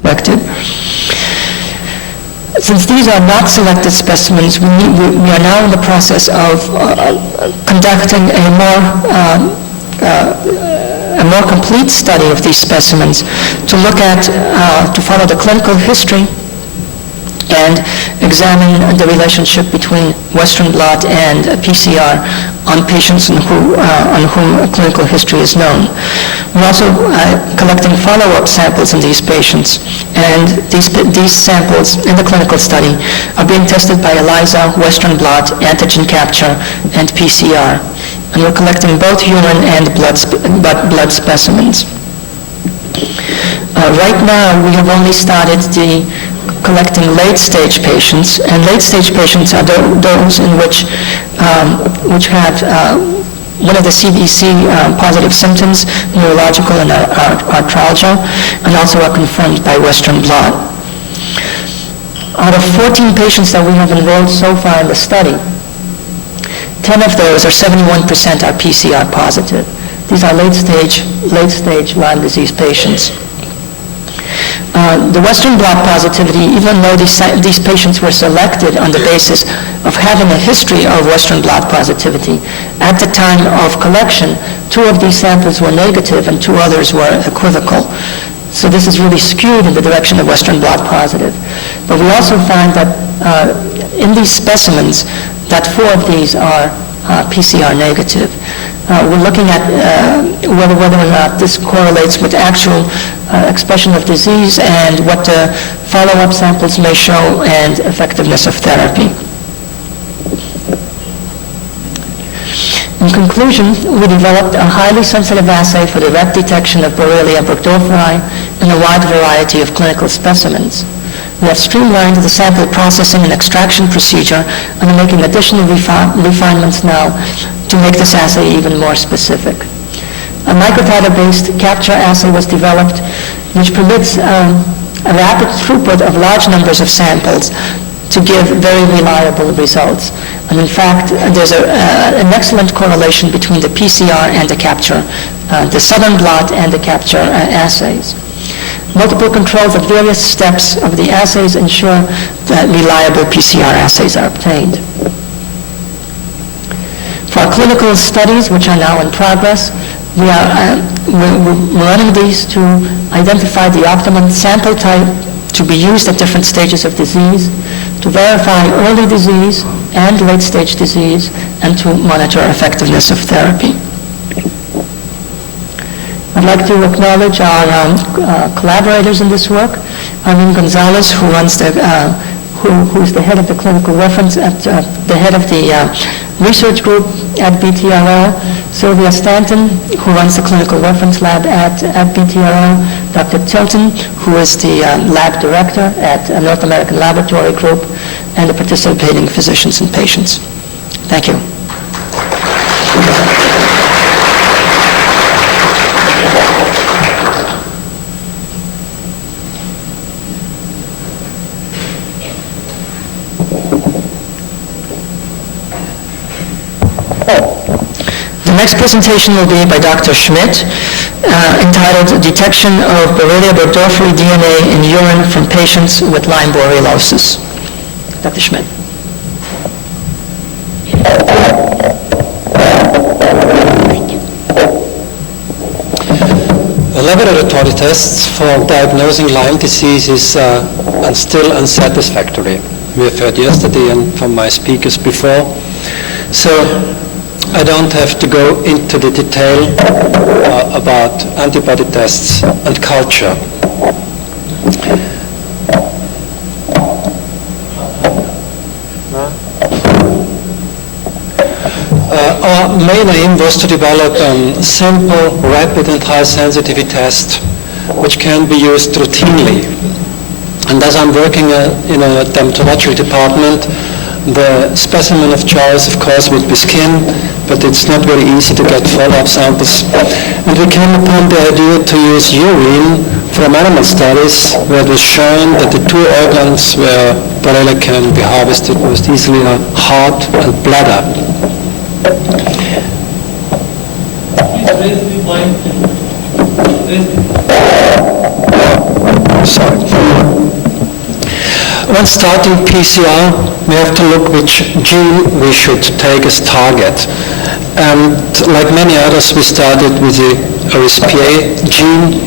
selected. Since these are not selected specimens, we are now in the process of conducting a more complete study of these specimens to look at, to follow the clinical history and examine the relationship between Western blot and PCR on patients on whom a clinical history is known. We're also collecting follow-up samples in these patients, and these samples in the clinical study are being tested by ELISA, Western blot, antigen capture, and PCR. And we're collecting both urine and blood specimens. Right now, we have only started collecting late-stage patients, and late-stage patients are those in which have one of the CDC positive symptoms, neurological and arthralgia, and also are confirmed by Western blot. Out of 14 patients that we have enrolled so far in the study, 10 of those, or 71%, are PCR positive. These are late-stage Lyme disease patients. The Western blot positivity, even though these patients were selected on the basis of having a history of Western blot positivity, at the time of collection, 2 of these samples were negative and 2 others were equivocal. So this is really skewed in the direction of Western blot positive. But we also find that in these specimens, that 4 of these are PCR negative. We're looking at whether or not this correlates with actual expression of disease and what the follow-up samples may show and effectiveness of therapy. In conclusion, we developed a highly sensitive assay for direct detection of Borrelia burgdorferi in a wide variety of clinical specimens. We have streamlined the sample processing and extraction procedure and are making additional refinements now to make this assay even more specific. A microtiter-based capture assay was developed, which permits a rapid throughput of large numbers of samples to give very reliable results. And in fact, there's an excellent correlation between the PCR and the capture, the Southern blot and the capture assays. Multiple controls at various steps of the assays ensure that reliable PCR assays are obtained. For our clinical studies, which are now in progress, we're running these to identify the optimum sample type to be used at different stages of disease, to verify early disease and late-stage disease, and to monitor effectiveness of therapy. I'd like to acknowledge our collaborators in this work. Arlene Gonzalez, who is the head of the clinical reference the head of the research group at BTRL, Sylvia Stanton, who runs the clinical reference lab at BTRL, Dr. Tilton, who is the lab director at North American Laboratory Group, and the participating physicians and patients. Thank you. The next presentation will be by Dr. Schmidt, entitled Detection of Borrelia burgdorferi DNA in Urine from Patients with Lyme borreliosis. Dr. Schmidt. Laboratory tests for diagnosing Lyme disease is still unsatisfactory. We have heard yesterday and from my speakers before. So I don't have to go into the detail about antibody tests and culture. Our main aim was to develop a simple, rapid and high sensitivity test which can be used routinely. And as I'm working in a dermatological department, the specimen of choice, of course, would be skin, but it's not very easy to get follow-up samples. And we came upon the idea to use urine from animal studies, where it was shown that the 2 organs where Borrelia can be harvested most easily are heart and bladder. Sorry. when starting PCR, we have to look which gene we should take as target. And like many others, we started with the OSPA gene,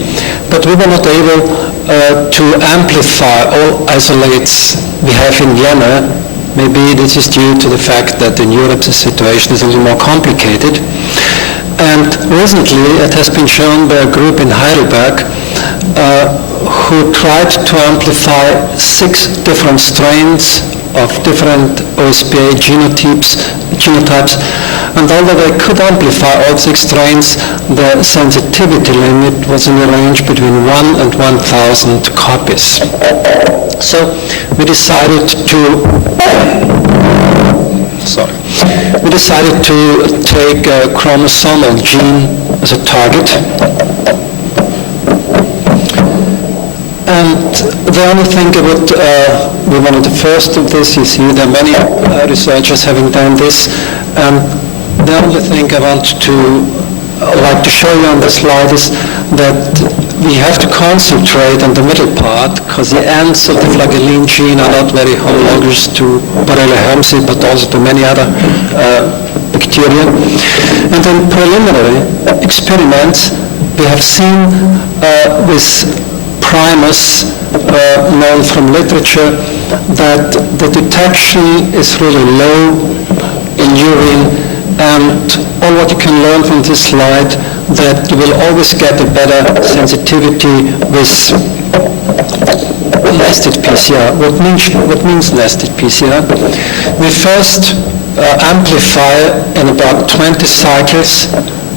but we were not able to amplify all isolates we have in Vienna. Maybe this is due to the fact that in Europe the situation is a little more complicated. And recently it has been shown by a group in Heidelberg who tried to amplify 6 different strains of different OSPA genotypes, and although they could amplify all 6 strains, the sensitivity limit was in the range between 1 and 1,000 copies. So we decided to take a chromosomal gene as a target. And the only thing about, we wanted the first of this, you see there are many researchers having done this, and the only thing I want to like to show you on the slide is that we have to concentrate on the middle part, because the ends of the flagellin gene are not very homologous to Borrelia hermsii, but also to many other bacteria. And in preliminary experiments, we have seen with primers known from literature that the detection is really low in urine, and all what you can learn from this slide that you will always get a better sensitivity with nested PCR. What means nested PCR? We first amplify in about 20 cycles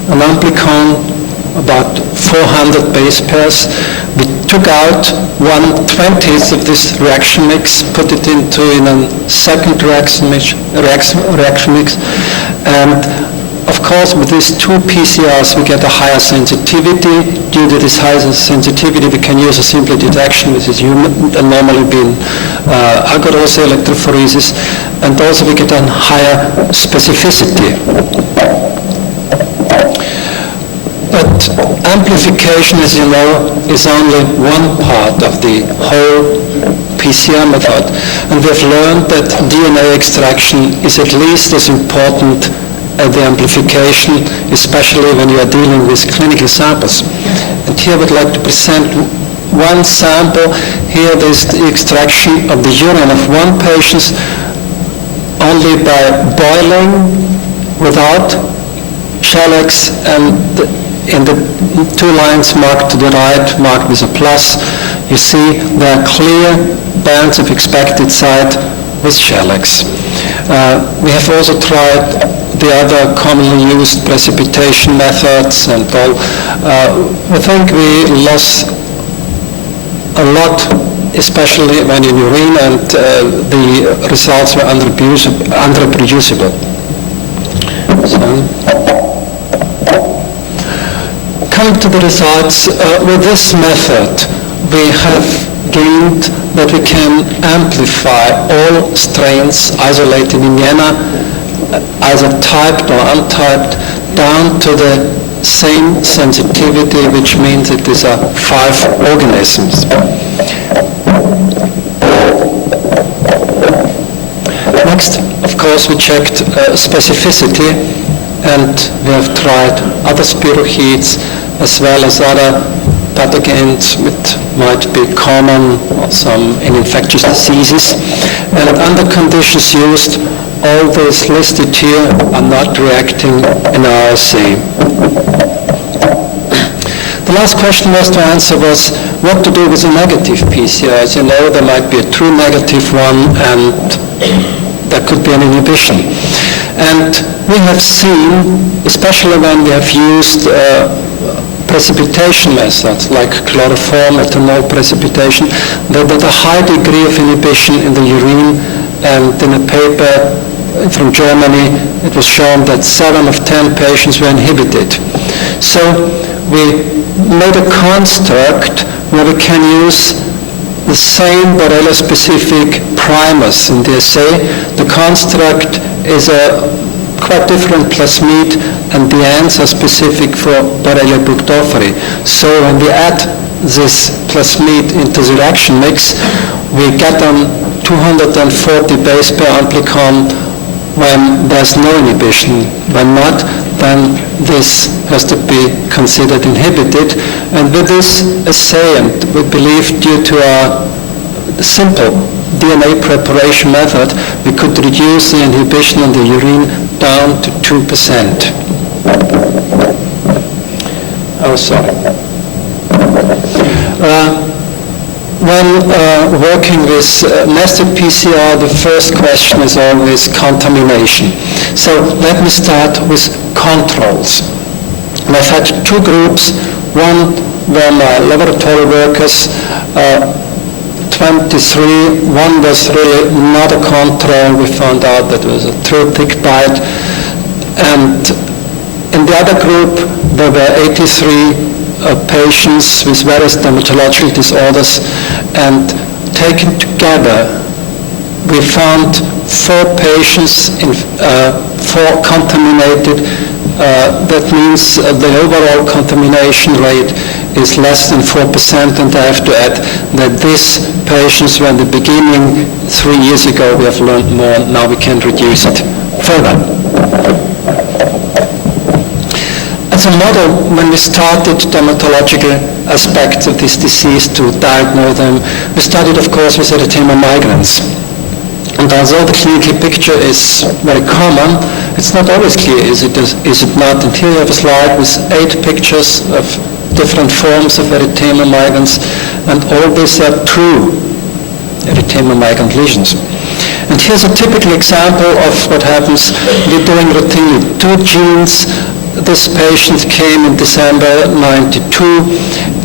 an amplicon, about 400 base pairs. We took out 1/20th of this reaction mix, put it in a second reaction mix, and of course with these 2 PCRs we get a higher sensitivity. Due to this higher sensitivity we can use a simple detection, which is normally been agarose electrophoresis, and also we get a higher specificity. But amplification, as you know, is only one part of the whole PCR method. And we have learned that DNA extraction is at least as important as the amplification, especially when you are dealing with clinical samples. And here I would like to present one sample. Here there's the extraction of the urine of one patient only by boiling without shellacs, and in the 2 lines marked to the right, marked with a plus, you see there are clear bands of expected site with shellacs. We have also tried the other commonly used precipitation methods and all. I think we lost a lot, especially when in urine, and the results were unreproducible. Coming to the results, with this method we have gained that we can amplify all strains isolated in Vienna, either typed or untyped, down to the same sensitivity, which means it is 5 organisms. Next, of course, we checked specificity, and we have tried other spirochetes as well as other pathogens which might be common or some in infectious diseases. And under conditions used, all those listed here are not reacting in our assay. The last question was to answer was what to do with a negative PCR. As you know, there might be a true negative one, and there could be an inhibition. And we have seen, especially when we have used precipitation methods like chloroform, ethanol precipitation, that a high degree of inhibition in the urine, and in a paper from Germany it was shown that 7 of 10 patients were inhibited. So we made a construct where we can use the same Borrelia-specific primers in the assay. The construct is a quite different plasmid, and the ends are specific for Borrelia burgdorferi. So when we add this plasmid into the reaction mix, we get 2 240 base pair amplicon when there's no inhibition. When not, then this has to be considered inhibited. And with this assayant, we believe due to a simple DNA preparation method, we could reduce the inhibition in the urine down to 2%. Oh, sorry. When working with nested PCR, the first question is always contamination. So let me start with controls. And I've had two groups. One were my laboratory workers, 23. One was really not a control. We found out that it was a true tick bite. And in the other group, there were 83 patients with various dermatological disorders, and taken together, we found 4 patients, 4 contaminated. That means the overall contamination rate is less than 4%, and I have to add that these patients were in the beginning 3 years ago. We have learned more, now we can reduce it further. As a model, when we started dermatological aspects of this disease to diagnose them, we started, of course, with erythema migrans. And although the clinical picture is very common, it's not always clear, is it not? And here you have a slide with 8 pictures of different forms of erythema migrans, and all these are true erythema migrant lesions. And here's a typical example of what happens. We're doing routinely 2 genes. This patient came in December 92,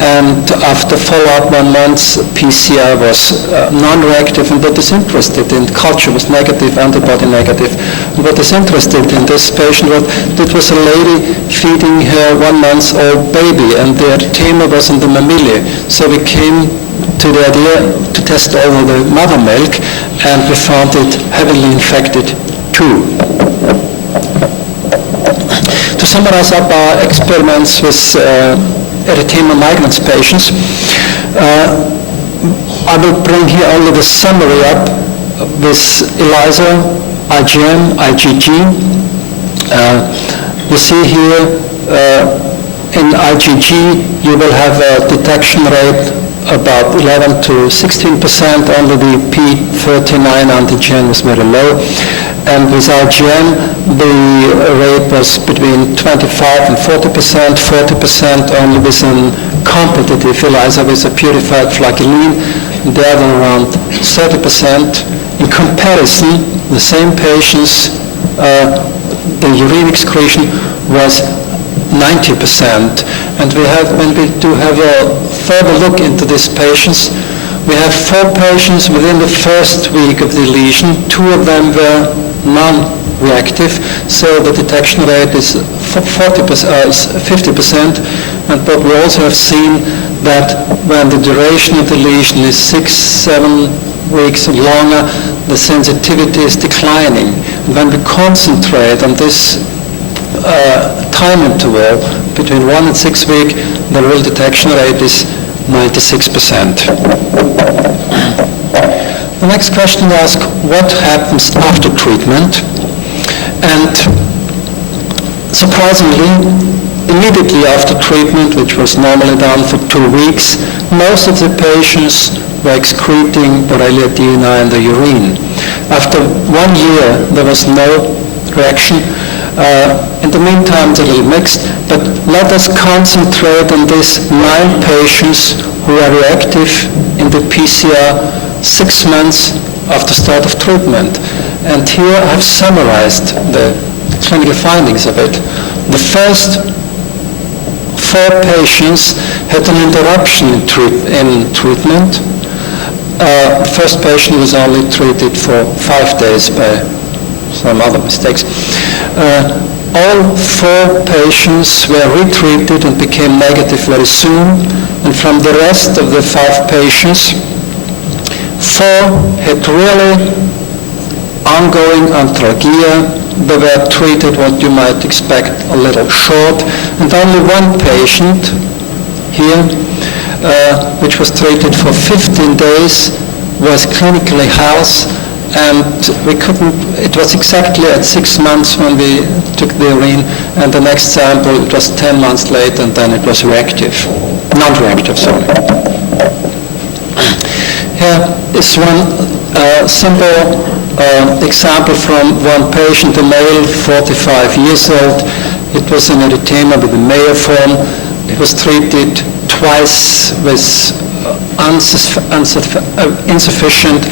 and after follow-up 1 month, PCR was non-reactive, and what is interested in culture was negative, antibody negative. And what is interested in this patient was that was a lady feeding her 1 month-old baby, and the erythema was in the mammae. So we came to the idea to test over the mother milk, and we found it heavily infected too. To summarize up our experiments with erythema migrans patients, I will bring here only the summary up with ELISA, IgM, IgG. You see here in IgG you will have a detection rate about 11 to 16%, only the P39 antigen was very low. And with IgM, the rate was between 25 and 40%, 40% only with a competitive ELISA with a purified flagelline, the other around 30%. In comparison, the same patients, the urine excretion was 90%. And when we do have a further look into these patients, we have 4 patients within the first week of the lesion. 2 of them were non-reactive, so the detection rate is 50%. And but we also have seen that when the duration of the lesion is 6-7 weeks or longer, the sensitivity is declining. And when we concentrate on this time interval between 1 and 6 weeks, the real detection rate is 96%. The next question asks, what happens after treatment? And surprisingly, immediately after treatment, which was normally done for 2 weeks, most of the patients were excreting Borrelia DNA in the urine. After 1 year, there was no reaction. In the meantime, it's a little mixed, but let us concentrate on these 9 patients who are reactive in the PCR 6 months after start of treatment. And here I've summarized the clinical findings of it. The first 4 patients had an interruption in treatment. The first patient was only treated for 5 days by some other mistakes. All 4 patients were retreated and became negative very soon. And from the rest of the 5 patients, 4 had really ongoing arthralgia. They were treated what you might expect a little short. And only 1 patient here, which was treated for 15 days, was clinically healthy, and it was exactly at 6 months when we took the urine, and the next sample, it was 10 months later, and then it was non-reactive, sorry. Here is one simple example from one patient, a male, 45 years old. It was an erythema with a Mayer form. It was treated twice with insufficient.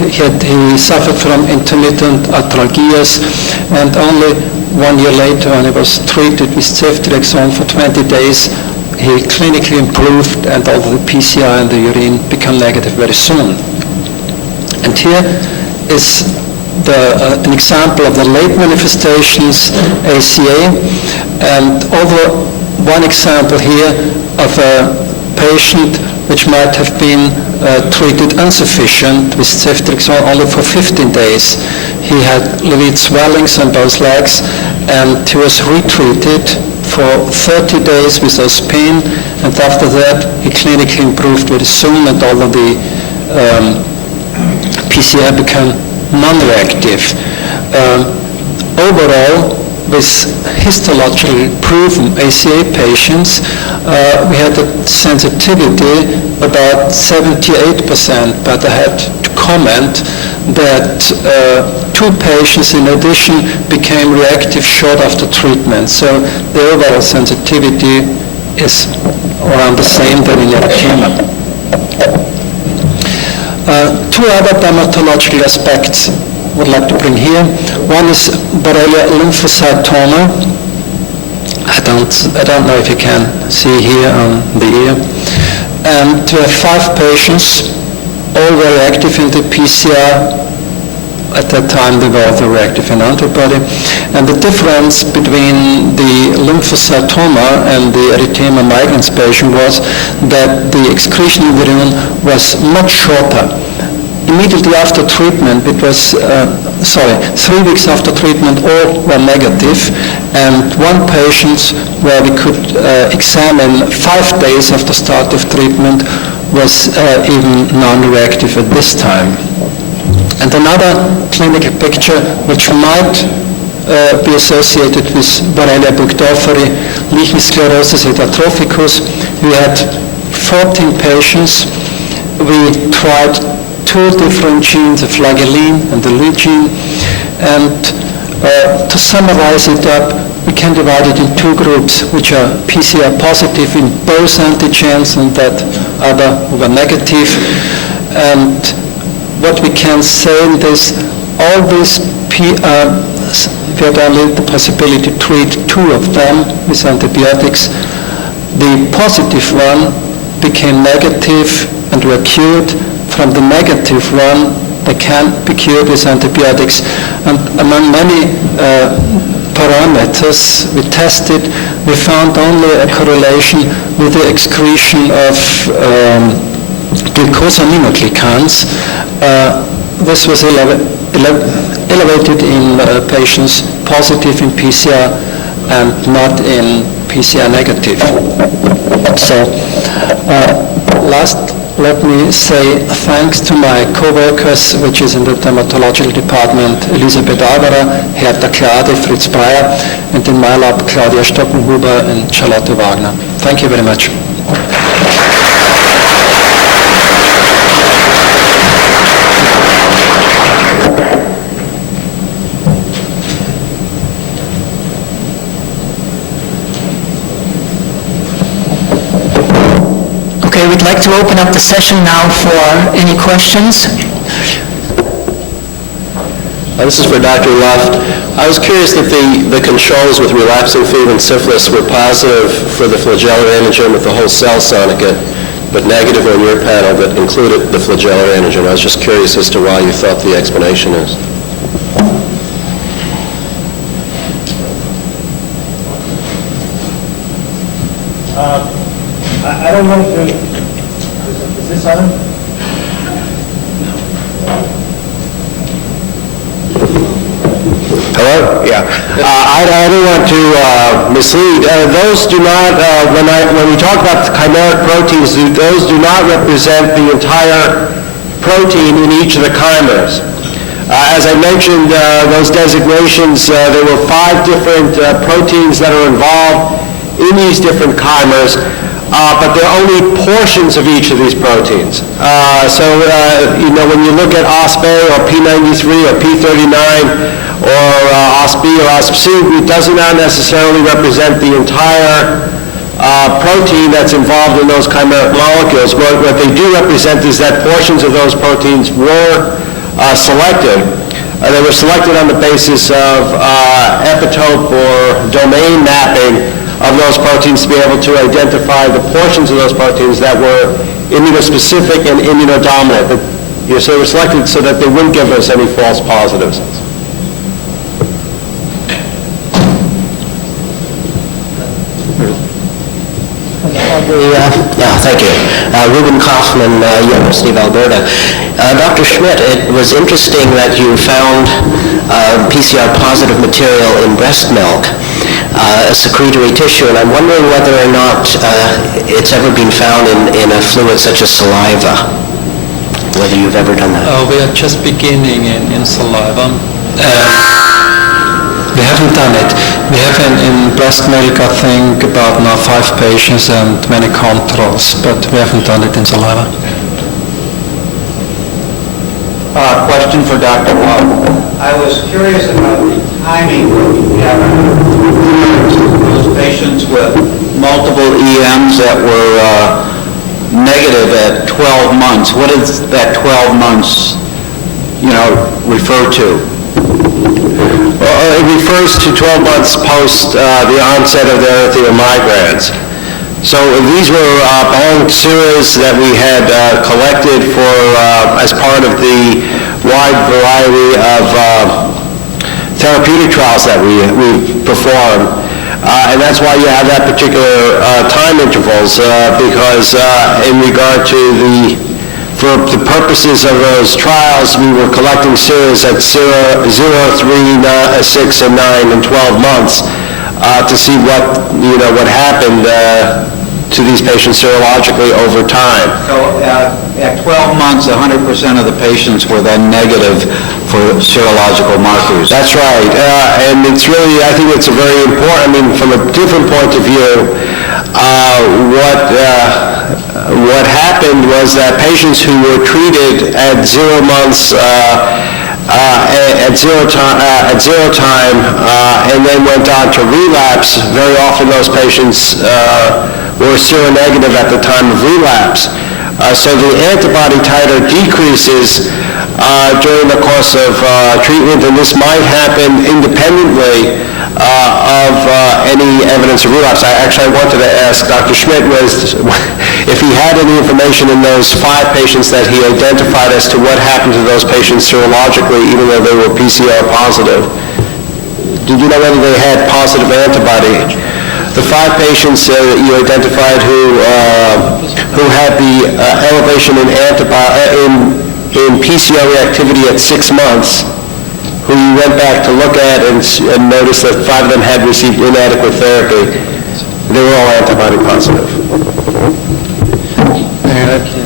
He suffered from intermittent arthralgias, and only 1 year later, when he was treated with ceftriaxone for 20 days, he clinically improved, and although the PCR and the urine become negative very soon. And here is an example of the late manifestations, ACA, and although one example here of a patient which might have been treated insufficient with ceftriaxone only for 15 days. He had levid swellings on both legs, and he was retreated for 30 days with ospin, and after that he clinically improved very soon, and all of the PCR became non-reactive. Overall, with histologically proven ACA patients, we had a sensitivity about 78%, but I had to comment that 2 patients in addition became reactive short after treatment. So the overall sensitivity is around the same than in erythema. 2 other dermatological aspects I would like to bring here. One is Borrelia lymphocytoma. I don't know if you can see here on the ear. And we have 5 patients, all very active in the PCR. At that time, they were also reactive in antibody. And the difference between the lymphocytoma and the erythema migrans patient was that the excretion in the urine was much shorter. Immediately after treatment, it was, 3 weeks after treatment, all were negative, and one patient where we could examine 5 days after start of treatment was even non-reactive at this time. And another clinical picture which might be associated with Borrelia burgdorferi, lichen sclerosis heterotrophicus. We had 14 patients. We tried 2 different genes, the flagellin and the Lyme gene, and to summarize it up, we can divide it in 2 groups, which are PCR positive in both antigens and that other were negative. And what we can say is all these we had only the possibility to treat 2 of them with antibiotics. The positive one became negative and were cured. From the negative one, they can be cured with antibiotics. And among many parameters we tested, we found only a correlation with the excretion of glucosaminoglycans. This was elevated in patients positive in PCR and not in PCR negative. So let me say thanks to my co-workers, which is in the dermatological department, Elisabeth Alvara, Hertha Klade, Fritz Breyer, and in my lab, Claudia Stockenhuber and Charlotte Wagner. Thank you very much. Okay, we'd like to open up the session now for any questions. This is for Dr. Luft. I was curious if the controls with relapsing fever and syphilis were positive for the flagellar antigen with the whole cell sonicate, but negative on your panel that included the flagellar antigen. I was just curious as to why you thought the explanation is. I don't want to. Is this on? Hello? Yeah. I don't want to mislead. Those do not, when we talk about the chimeric proteins, those do not represent the entire protein in each of the chimers. As I mentioned, those designations, there were 5 different proteins that are involved in these different chimers, but they're only portions of each of these proteins. When you look at OSP-A or P93 or P39 or OSP-B or OSP-C, it does not necessarily represent the entire protein that's involved in those chimeric molecules. What they do represent is that portions of those proteins were selected. They were selected on the basis of epitope or domain mapping of those proteins to be able to identify the portions of those proteins that were immunospecific and immunodominant. So they were selected so that they wouldn't give us any false positives. Thank you. Ruben Kaufman, University of Alberta. Dr. Schmidt, it was interesting that you found PCR positive material in breast milk, a secretory tissue, and I'm wondering whether or not it's ever been found in a fluid such as saliva, whether you've ever done that. We are just beginning in saliva. We haven't done it. We have in breast milk, I think, about now 5 patients and many controls, but we haven't done it in saliva. Question for Dr. Love. I was curious about the timing of those patients with multiple EMs that were negative at 12 months. What does that 12 months, refer to? It refers to 12 months post the onset of the erythema migrans. So these were bone series that we had collected for as part of the wide variety of therapeutic trials that we performed. And that's why you have that particular time intervals, because in regard to for the purposes of those trials, we were collecting series at 0, 3, 6, and 9, and 12 months to see what happened to these patients serologically over time. So at 12 months, 100% of the patients were then negative for serological markers. That's right. And it's really, I think it's a very important, from a different point of view, what happened was that patients who were treated at 0 months, at zero time, and then went on to relapse, very often those patients were seronegative at the time of relapse. So the antibody titer decreases during the course of treatment, and this might happen independently of any evidence of relapse. I wanted to ask Dr. Schmidt if he had any information in those 5 patients that he identified as to what happened to those patients serologically, even though they were PCR positive. Did you know whether they had positive antibody? The 5 patients that you identified who had the elevation in PCR reactivity at 6 months, who you went back to look at and noticed that 5 of them had received inadequate therapy. They were all antibody positive.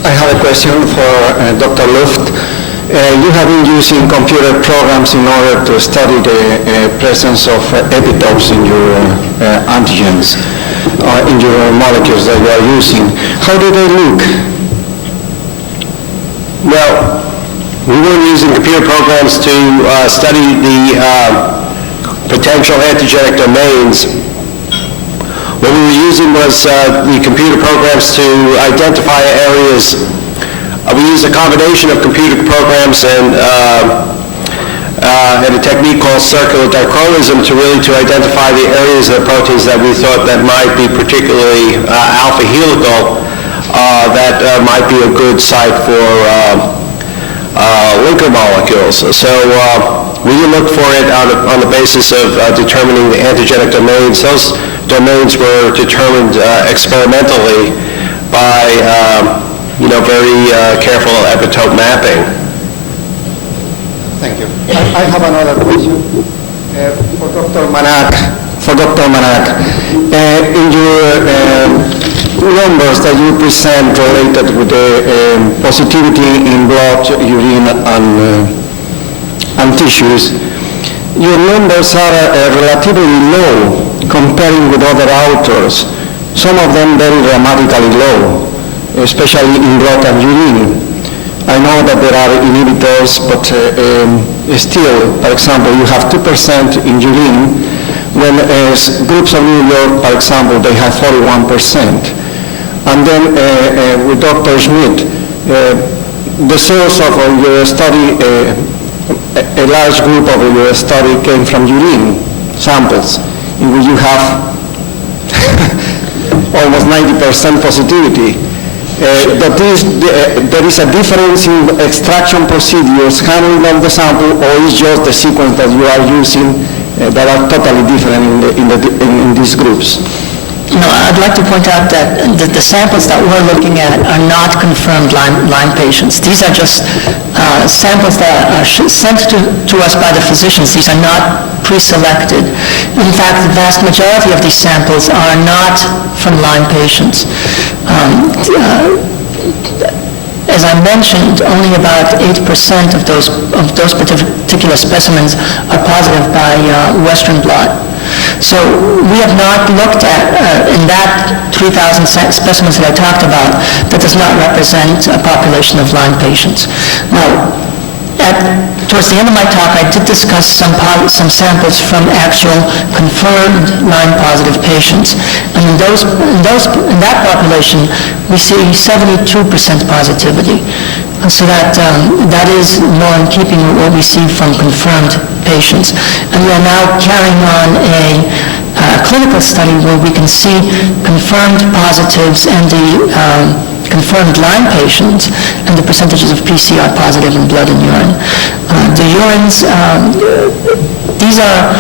I have a question for Dr. Luft. You have been using computer programs in order to study the presence of epitopes in your antigens, in your molecules that you are using. How do they look? Well, we were using computer programs to study the potential antigenic domains. What we were using was the computer programs to identify areas. We used a combination of computer programs and a technique called circular dichroism to identify the areas of the proteins that we thought that might be particularly alpha helical, that might be a good site for linker molecules. So we look for it on the basis of determining the antigenic domains. Those domains were determined experimentally by very careful epitope mapping. Thank you. I have another question for Dr. Manak. In your numbers that you present related with the positivity in blood, urine, and tissues, your numbers are relatively low comparing with other authors. Some of them very dramatically low, especially in blood and urine. I know that there are inhibitors, but still, for example, you have 2% in urine, when groups of New York, for example, they have 41%. And then with Dr. Schmidt, the source of your study, a large group of your study came from urine samples, in which you have almost 90% positivity. But there is a difference in extraction procedures, handling of the sample, or is just the sequence that you are using that are totally different in these groups? No, I'd like to point out that the samples that we're looking at are not confirmed Lyme patients. These are just samples that are sent to us by the physicians. These are not pre-selected. In fact, the vast majority of these samples are not from Lyme patients. As I mentioned, only about 8% of those particular specimens are positive by Western blot. So we have not looked at, in that 3,000 specimens that I talked about, that does not represent a population of Lyme patients. Now, towards the end of my talk, I did discuss some samples from actual confirmed Lyme-positive patients. And in that population, we see 72% positivity. So that is more in keeping with what we see from confirmed patients. And we are now carrying on a clinical study where we can see confirmed positives and the confirmed Lyme patients and the percentages of PCR positive in blood and urine. The urines, these are,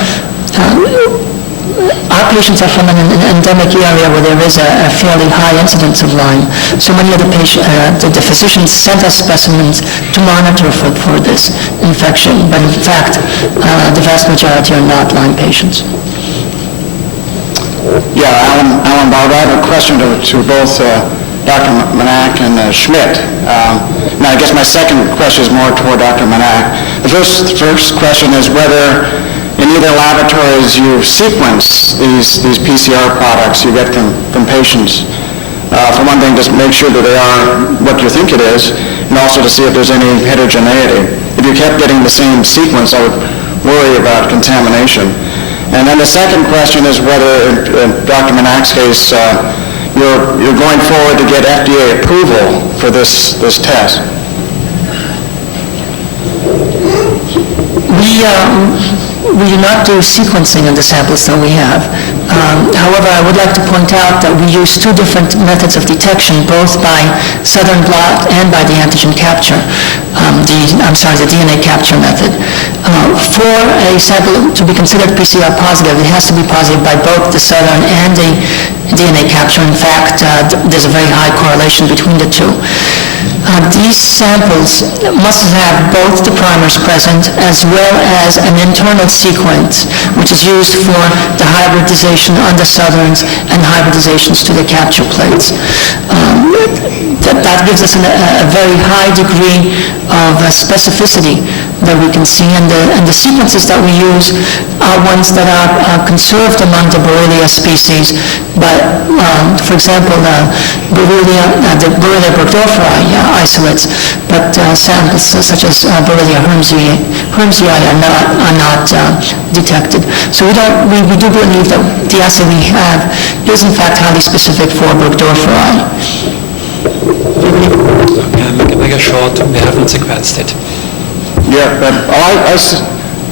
our patients are from an endemic area where there is a fairly high incidence of Lyme. So many of the physicians sent us specimens to monitor for this infection, but in fact, the vast majority are not Lyme patients. Yeah, Alan Barber, I have a question to both Dr. Manak and Schmidt. Now, I guess my second question is more toward Dr. Manak. The first question is whether in either laboratories you sequence these PCR products you get from patients. For one thing, just make sure that they are what you think it is, and also to see if there's any heterogeneity. If you kept getting the same sequence, I would worry about contamination. And then the second question is whether, in Dr. Manak's case, you're going forward to get FDA approval for this test. We do not do sequencing of the samples that we have. However, I would like to point out that we use two different methods of detection, both by southern blot and by the antigen capture. The DNA capture method. For a sample to be considered PCR positive, it has to be positive by both the southern and the DNA capture. In fact, there's a very high correlation between the two. These samples must have both the primers present as well as an internal sequence, which is used for the hybridization on the southerns and hybridizations to the capture plates. That gives us a very high degree of specificity that we can see, and the sequences that we use are ones that are conserved among the Borrelia species. But, for example, the Borrelia burgdorferi isolates, but samples such as Borrelia hermsii are not detected. So we do believe that the assay we have is in fact highly specific for burgdorferi. Okay, make it short. We haven't sequenced it. Yeah, but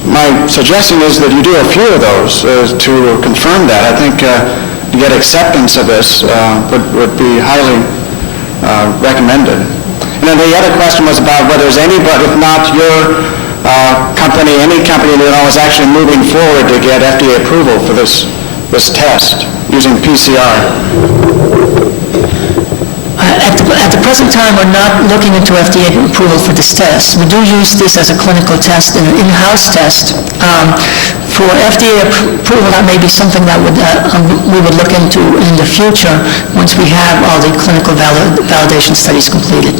my suggestion is that you do a few of those to confirm that. I think to get acceptance of this would be highly recommended. And then the other question was about whether there's anybody, if not your company, any company that is actually moving forward to get FDA approval for this test using PCR. At the present time, we're not looking into FDA approval for this test. We do use this as a clinical test, an in-house test, for for FDA approval, that may be something that we would look into in the future once we have all the clinical validation studies completed.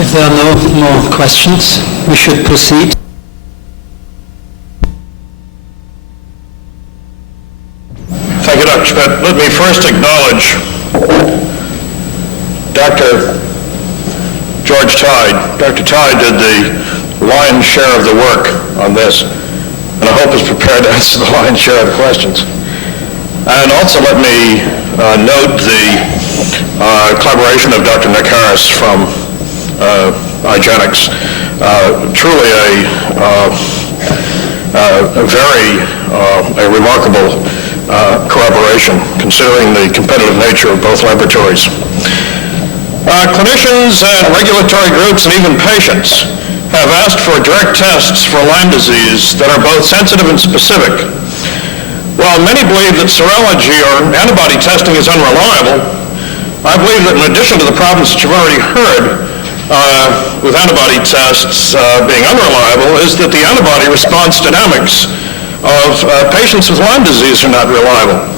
If there are no more questions, we should proceed. Thank you, Dr. Schmidt. Let me first acknowledge Dr. George Tide. Dr. Tide did the lion's share of the work on this, and I hope is prepared to answer the lion's share of the questions. And also let me note the collaboration of Dr. Nick Harris from IGenics. Truly a very remarkable collaboration, considering the competitive nature of both laboratories. Clinicians and regulatory groups and even patients have asked for direct tests for Lyme disease that are both sensitive and specific. While many believe that serology or antibody testing is unreliable, I believe that in addition to the problems that you've already heard with antibody tests being unreliable, is that the antibody response dynamics of patients with Lyme disease are not reliable.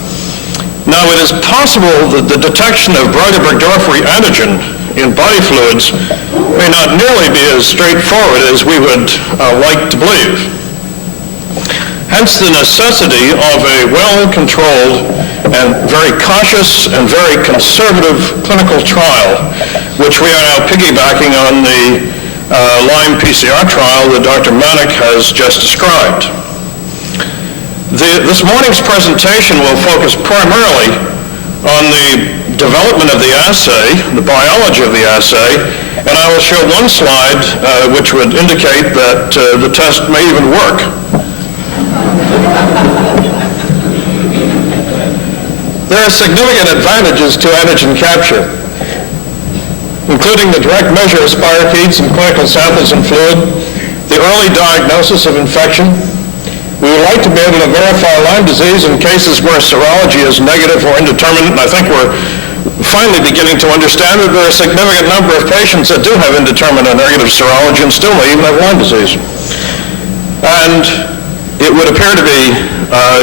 Now, it is possible that the detection of Borrelia-Burgdorferi antigen in body fluids may not nearly be as straightforward as we would like to believe. Hence the necessity of a well-controlled and very cautious and very conservative clinical trial, which we are now piggybacking on the Lyme PCR trial that Dr. Manick has just described. This morning's presentation will focus primarily on the development of the assay, the biology of the assay, and I will show one slide which would indicate that the test may even work. There are significant advantages to antigen capture, including the direct measure of spirochetes in clinical samples and fluid, the early diagnosis of infection. We would like to be able to verify Lyme disease in cases where serology is negative or indeterminate, and I think we're finally beginning to understand that there are a significant number of patients that do have indeterminate or negative serology and still may even have Lyme disease. And it would appear to be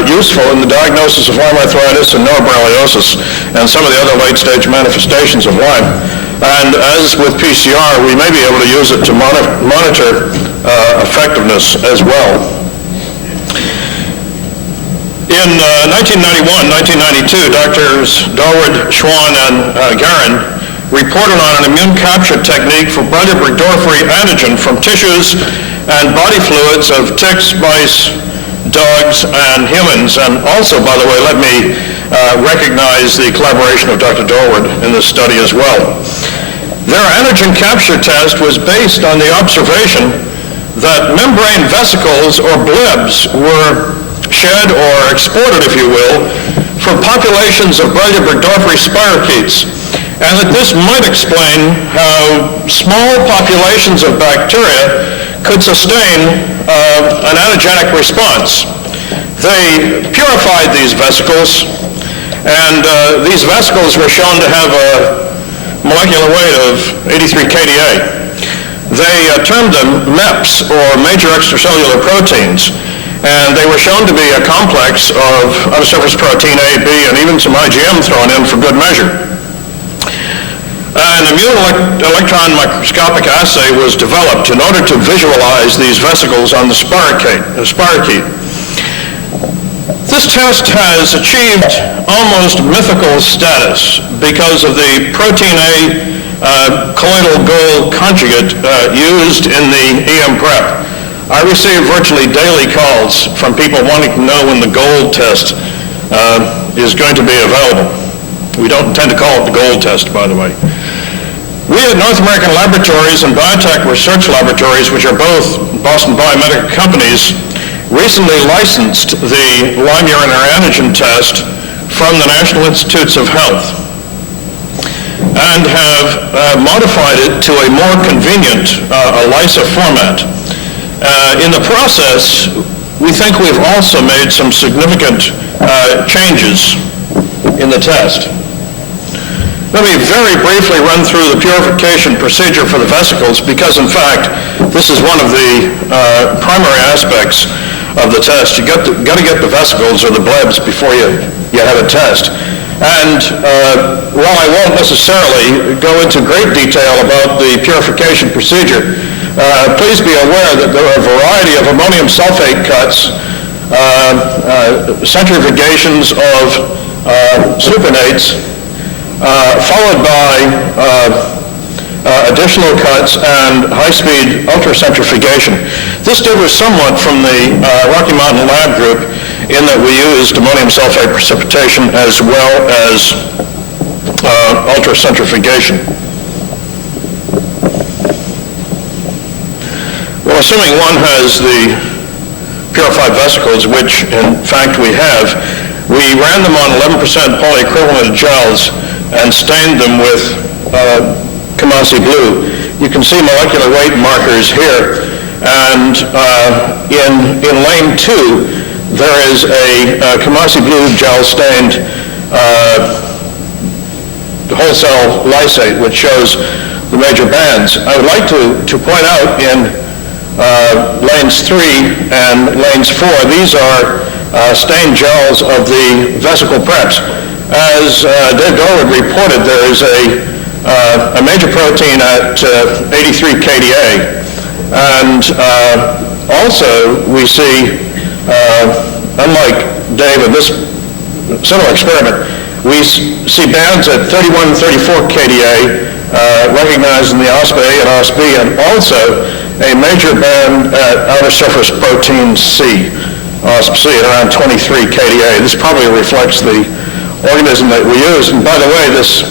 useful in the diagnosis of Lyme arthritis and neuroborreliosis and some of the other late-stage manifestations of Lyme. And as with PCR, we may be able to use it to monitor effectiveness as well. In 1991-1992, Drs. Dawood, Schwann, and Garin reported on an immune capture technique for Borrelia-Burgdorferi antigen from tissues and body fluids of ticks, mice, dogs, and humans. And also, by the way, let me recognize the collaboration of Dr. Dawood in this study as well. Their antigen capture test was based on the observation that membrane vesicles, or blebs, were shed or exported, if you will, from populations of Borrelia-Burgdorferi spirochetes, and that this might explain how small populations of bacteria could sustain an antigenic response. They purified these vesicles, and these vesicles were shown to have a molecular weight of 83 kDa. They termed them MEPs, or major extracellular proteins, and they were shown to be a complex of undersurface protein A, B, and even some IgM thrown in for good measure. An immune electron microscopic assay was developed in order to visualize these vesicles on the spirochete. This test has achieved almost mythical status because of the protein A colloidal gold conjugate used in the EM prep. I receive virtually daily calls from people wanting to know when the gold test is going to be available. We don't intend to call it the gold test, by the way. We at North American Laboratories and Biotech Research Laboratories, which are both Boston Biomedical companies, recently licensed the Lyme urinary antigen test from the National Institutes of Health and have modified it to a more convenient ELISA format. In the process, we think we've also made some significant changes in the test. Let me very briefly run through the purification procedure for the vesicles, because in fact, this is one of the primary aspects of the test. You got to get the vesicles or the blebs before you have a test. And while I won't necessarily go into great detail about the purification procedure, please be aware that there are a variety of ammonium sulfate cuts, centrifugations of supernates, followed by additional cuts and high-speed ultracentrifugation. This differs somewhat from the Rocky Mountain Lab Group in that we used ammonium sulfate precipitation as well as ultracentrifugation. Well, assuming one has the purified vesicles, which in fact we have, we ran them on 11% polyacrylamide gels and stained them with Kamasi blue. You can see molecular weight markers here, and in lane 2 there is a Kamasi blue gel stained whole cell lysate, which shows the major bands. I would like to point out in lanes 3 and lanes 4, these are stained gels of the vesicle preps. As Dave Dorward reported, there is a major protein at 83 kDa, and also we see, unlike Dave in this similar experiment, we see bands at 31 and 34 kDa recognized in the OSPA A and OSP, and also a major band at outer surface protein C, OSP-C, at around 23 kDa. This probably reflects the organism that we use. And by the way, this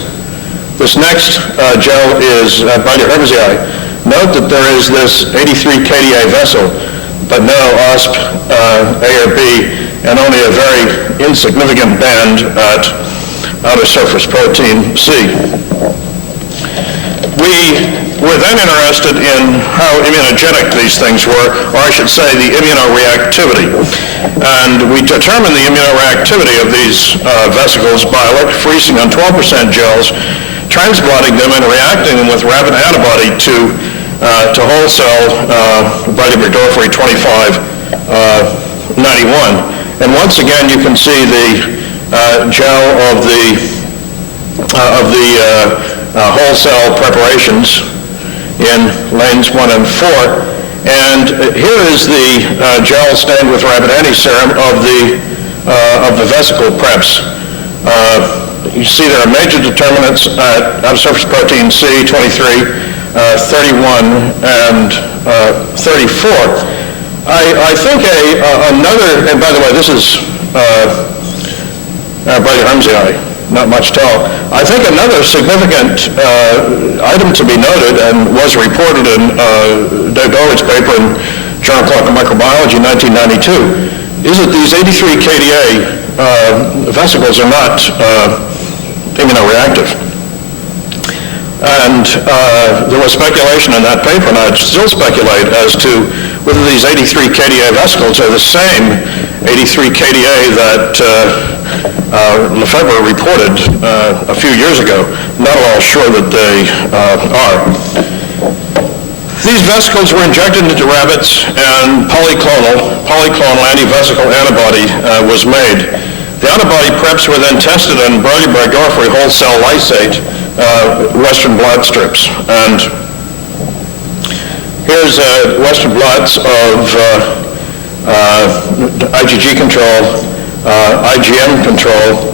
next gel is Brachyhermesii. Note that there is this 83 kDa vessel, but no OSP A or B, and only a very insignificant band at outer surface protein C. We were then interested in how immunogenic these things were, or I should say the immunoreactivity. And we determined the immunoreactivity of these vesicles by electrophoresing on 12% gels, transblotting them and reacting them with rabbit antibody to whole cell Brachyburgdorferi 2591. And once again, you can see the gel of the whole cell preparations in lanes 1 and 4. And here is the gel stained with rabbit antiserum of the vesicle preps. You see there are major determinants at outer surface protein C, 23, 31, and 34. I think another, and by the way, this is Brachyhermesii, not much to tell. I think another significant item to be noted, and was reported in Dave Dorward's paper in Journal of Clinical Microbiology, 1992, is that these 83 kDa vesicles are not immunoreactive. And there was speculation in that paper, and I'd still speculate as to whether these 83 kDa vesicles are the same 83 kDa that Lefebvre reported a few years ago. Not at all sure that they are. These vesicles were injected into rabbits, and polyclonal anti-vesicle antibody was made. The antibody preps were then tested on Brachyburgdorferi whole cell lysate Western blot strips. And here's Western blots of IgG control, IgM control,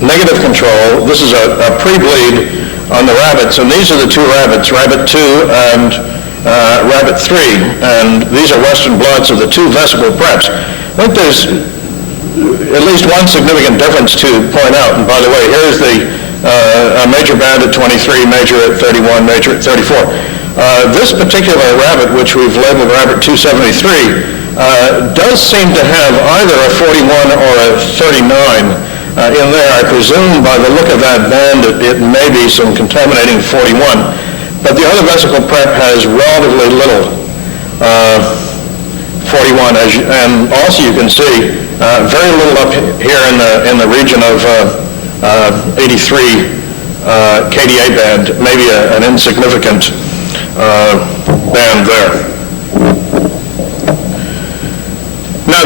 negative control. This is a pre-bleed on the rabbits, and these are the two rabbits, rabbit 2 and rabbit 3, and these are Western blots of the two vesicle preps. I think there's at least one significant difference to point out, and by the way, here's the major band at 23, major at 31, major at 34. This particular rabbit, which we've labeled rabbit 273, does seem to have either a 41 or a 39 in there. I presume by the look of that band it may be some contaminating 41, but the other vesicle prep has relatively little 41, and also you can see very little up here in the region of 83 KDA band, maybe an insignificant band there. Now,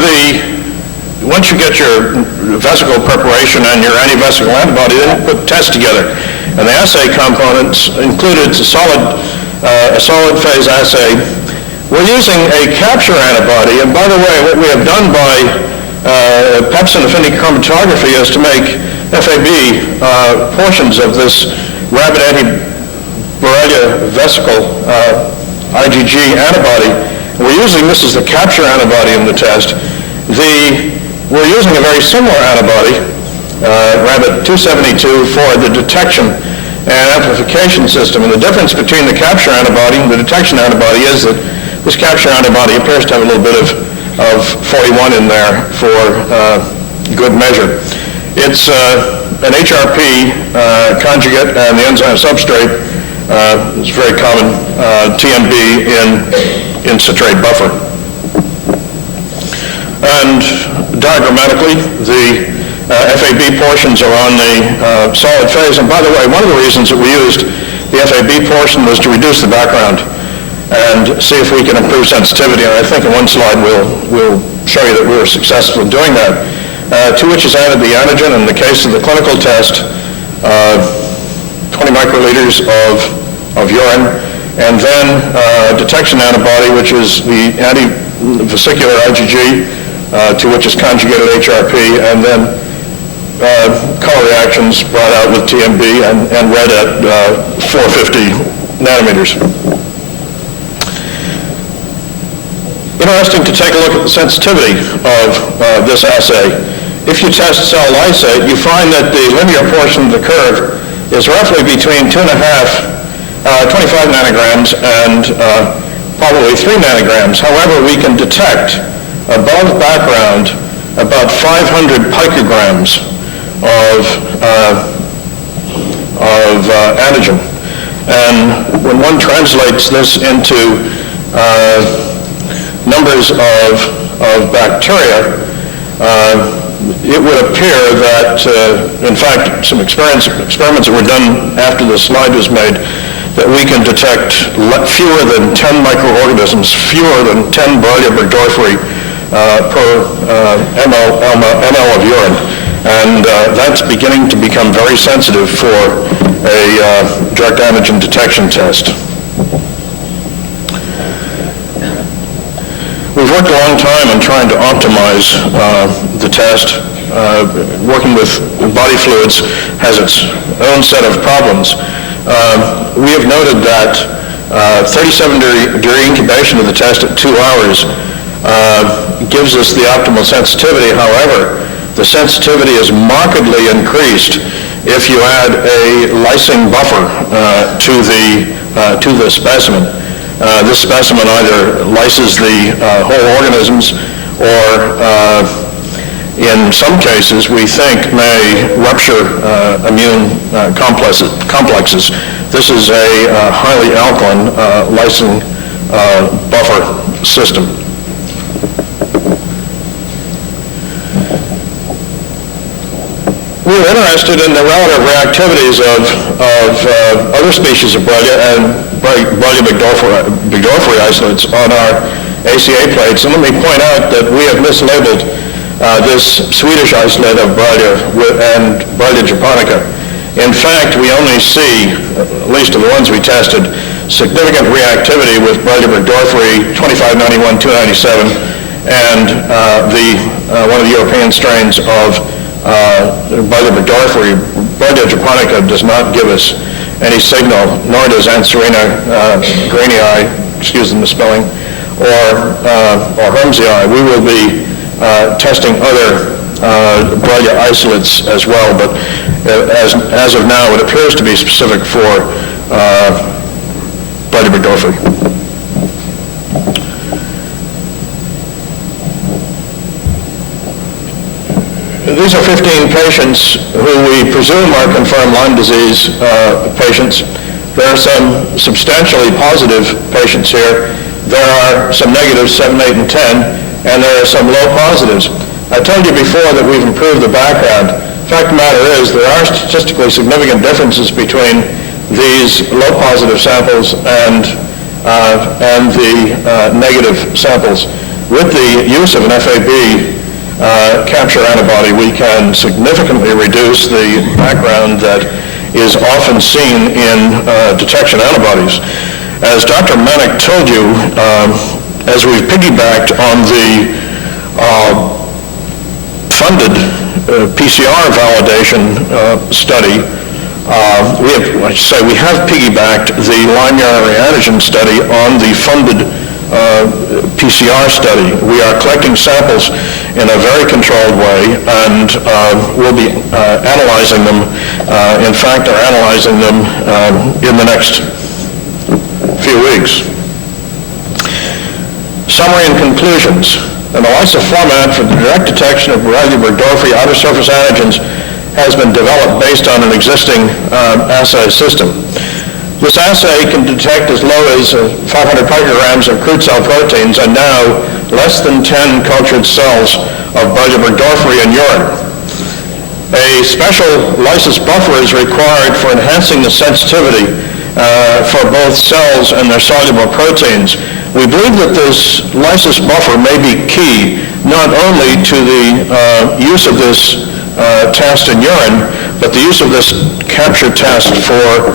once you get your vesicle preparation and your anti-vesicle antibody, then you put tests together. And the assay components included a solid phase assay. We're using a capture antibody, and by the way, what we have done by pepsin affinity chromatography is to make FAB portions of this rabbit anti-Borrelia vesicle IgG antibody. We're using this as the capture antibody in the test. We're using a very similar antibody, rabbit 272, for the detection and amplification system. And the difference between the capture antibody and the detection antibody is that this capture antibody appears to have a little bit of 41 in there for good measure. It's an HRP conjugate, and the enzyme substrate is very common, TMB in citrate buffer. And diagrammatically, the FAB portions are on the solid phase. And by the way, one of the reasons that we used the FAB portion was to reduce the background and see if we can improve sensitivity. And I think in one slide we'll show you that we were successful in doing that. To which is added the antigen. In the case of the clinical test, 20 microliters of urine, and then detection antibody, which is the anti-vesicular IgG, to which is conjugated HRP, and then color reactions brought out with TMB and read at 450 nanometers. Interesting to take a look at the sensitivity of this assay. If you test cell lysate, you find that the linear portion of the curve is roughly between 25 nanograms and probably 3 nanograms. However, we can detect above background about 500 picograms of antigen. And when one translates this into numbers of bacteria, it would appear that, in fact, some experiments that were done after the slide was made, that we can detect fewer than 10 microorganisms, fewer than 10 Borrelia burgdorferi per ml of urine. And that's beginning to become very sensitive for a direct antigen detection test. We've worked a long time on trying to optimize the test. Working with body fluids has its own set of problems. We have noted that 37-degree incubation of the test at 2 hours gives us the optimal sensitivity. However, the sensitivity is markedly increased if you add a lysine buffer to the specimen. This specimen either lyses the whole organisms or in some cases we think may rupture immune complexes. This is a highly alkaline lysine buffer system. We were interested in the relative reactivities of other species of Borrelia and Borrelia burgdorferi isolates on our ACA plates. And let me point out that we have mislabeled this Swedish isolate of Borrelia and Borrelia japonica. In fact, we only see, at least of the ones we tested, significant reactivity with Borrelia burgdorferi 2591-297 and one of the European strains of Borrelia burgdorferi. Borrelia japonica does not give us any signal, nor does Anserina greenii, excuse the misspelling, or Hermsii. We will be testing other Borrelia isolates as well, but as of now, it appears to be specific for Borrelia burgdorferi. These are 15 patients who we presume are confirmed Lyme disease patients. There are some substantially positive patients here. There are some negatives, 7, 8, and 10, and there are some low positives. I told you before that we've improved the background. Fact of the matter is, there are statistically significant differences between these low positive samples and the negative samples. With the use of an FAB capture antibody, we can significantly reduce the background that is often seen in detection antibodies. As Dr. Manick told you, as we've piggybacked on the funded PCR validation study, we have piggybacked the Lyme antigen study on the funded PCR study. We are collecting samples in a very controlled way, and we'll be analyzing them. In fact, are analyzing them in the next few weeks. Summary and conclusions. An ELISA format for the direct detection of Borrelia burgdorferi outer surface antigens has been developed based on an existing assay system. This assay can detect as low as 500 picograms of crude cell proteins and now less than 10 cultured cells of Borrelia burgdorferi in urine. A special lysis buffer is required for enhancing the sensitivity for both cells and their soluble proteins. We believe that this lysis buffer may be key not only to the use of this test in urine, but the use of this capture test for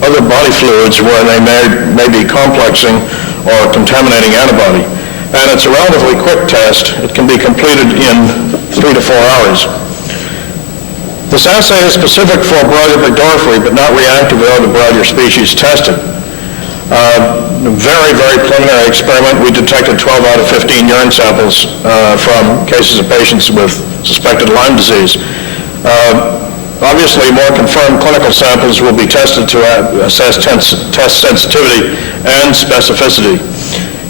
other body fluids where they may be complexing or contaminating antibody. And it's a relatively quick test. It can be completed in 3 to 4 hours. This assay is specific for Borrelia burgdorferi, but not reactive with other Borrelia species tested. Very, very preliminary experiment. We detected 12 out of 15 urine samples from cases of patients with suspected Lyme disease. Obviously, more confirmed clinical samples will be tested to assess test sensitivity and specificity.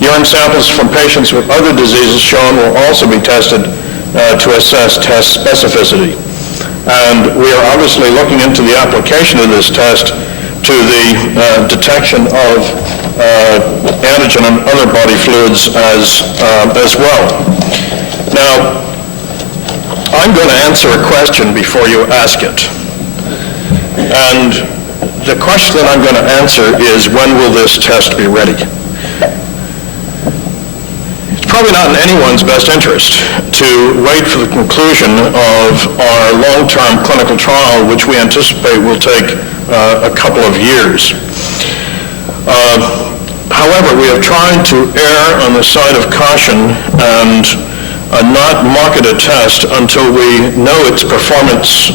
Urine samples from patients with other diseases shown will also be tested to assess test specificity. And we are obviously looking into the application of this test to the detection of antigen and other body fluids as well. Now, I'm going to answer a question before you ask it. And the question that I'm going to answer is, when will this test be ready? It's probably not in anyone's best interest to wait for the conclusion of our long-term clinical trial, which we anticipate will take a couple of years. However, we have tried to err on the side of caution and not market a test until we know its performance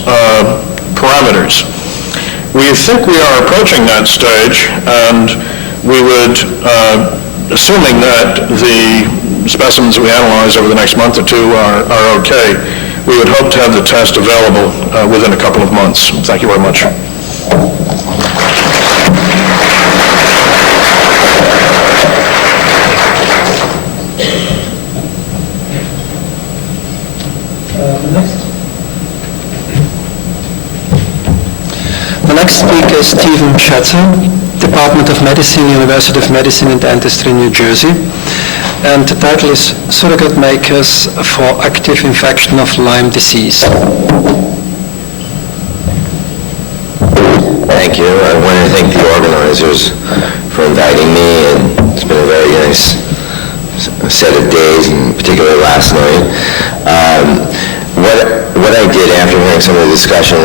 parameters. We think we are approaching that stage, and we would, assuming that the specimens we analyze over the next month or two are okay, we would hope to have the test available within a couple of months. Thank you very much. The next speaker is Stephen Schatzer, Department of Medicine, University of Medicine and Dentistry, New Jersey. And the title is Surrogate Makers for Active Infection of Lyme Disease. Thank you. I want to thank the organizers for inviting me, and it's been a very nice set of days, in particular last night. What I did after hearing some of the discussion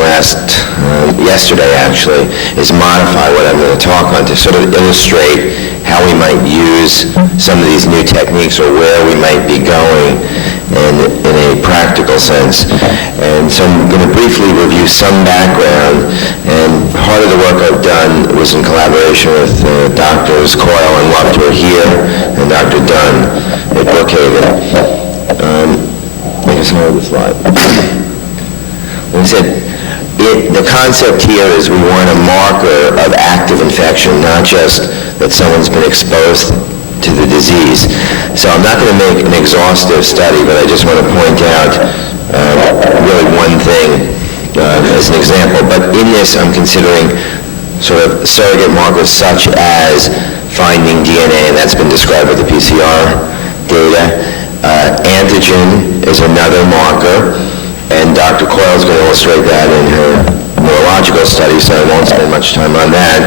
yesterday actually, is modify what I'm going to talk on to sort of illustrate how we might use some of these new techniques or where we might be going in a practical sense. And so I'm going to briefly review some background, and part of the work I've done was in collaboration with Drs. Coyle and Luft, who are here, and Dr. Dunn at Brookhaven. I guess I'll hold the slide. Like I said, the concept here is we want a marker of active infection, not just that someone's been exposed to the disease. So I'm not going to make an exhaustive study, but I just want to point out really one thing as an example. But in this, I'm considering sort of surrogate markers such as finding DNA, and that's been described with the PCR data. Antigen is another marker. And Dr. Coyle is going to illustrate that in her neurological study, so I won't spend much time on that.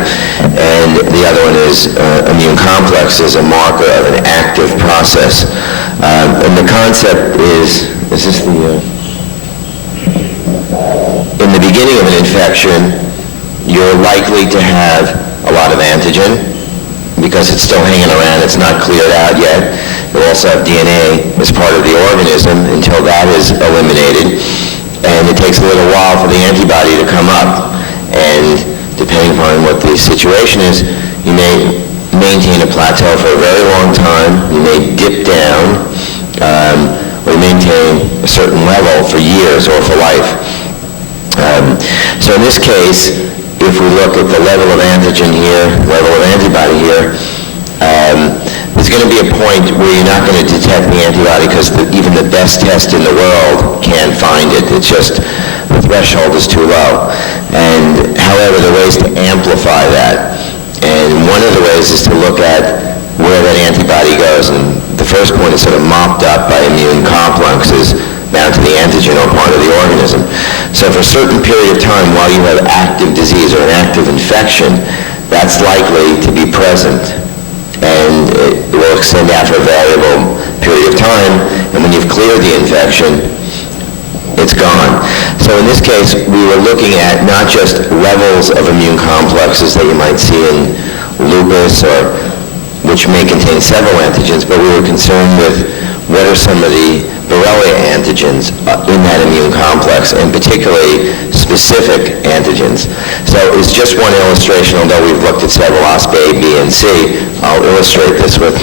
And the other one is immune complexes, a marker of an active process. And the concept is this the... in the beginning of an infection, you're likely to have a lot of antigen because it's still hanging around, it's not cleared out yet. You'll also have DNA as part of the organism until that is eliminated. And it takes a little while for the antibody to come up. And depending upon what the situation is, you may maintain a plateau for a very long time. You may dip down or maintain a certain level for years or for life. So in this case, if we look at the level of antigen here, level of antibody here, there's going to be a point where you're not going to detect the antibody because even the best test in the world can't find it. It's just the threshold is too low. And however, there are ways to amplify that. And one of the ways is to look at where that antibody goes. And the first point is sort of mopped up by immune complexes down to the antigen or part of the organism. So for a certain period of time while you have active disease or an active infection, that's likely to be present. And it will extend out for a variable period of time, and when you've cleared the infection, it's gone. So in this case, we were looking at not just levels of immune complexes that you might see in lupus, or which may contain several antigens, but we were concerned with what are some of the Borrelia antigens in that immune complex, and particularly specific antigens. So it's just one illustration, although we've looked at several OspA, B, and C. I'll illustrate this with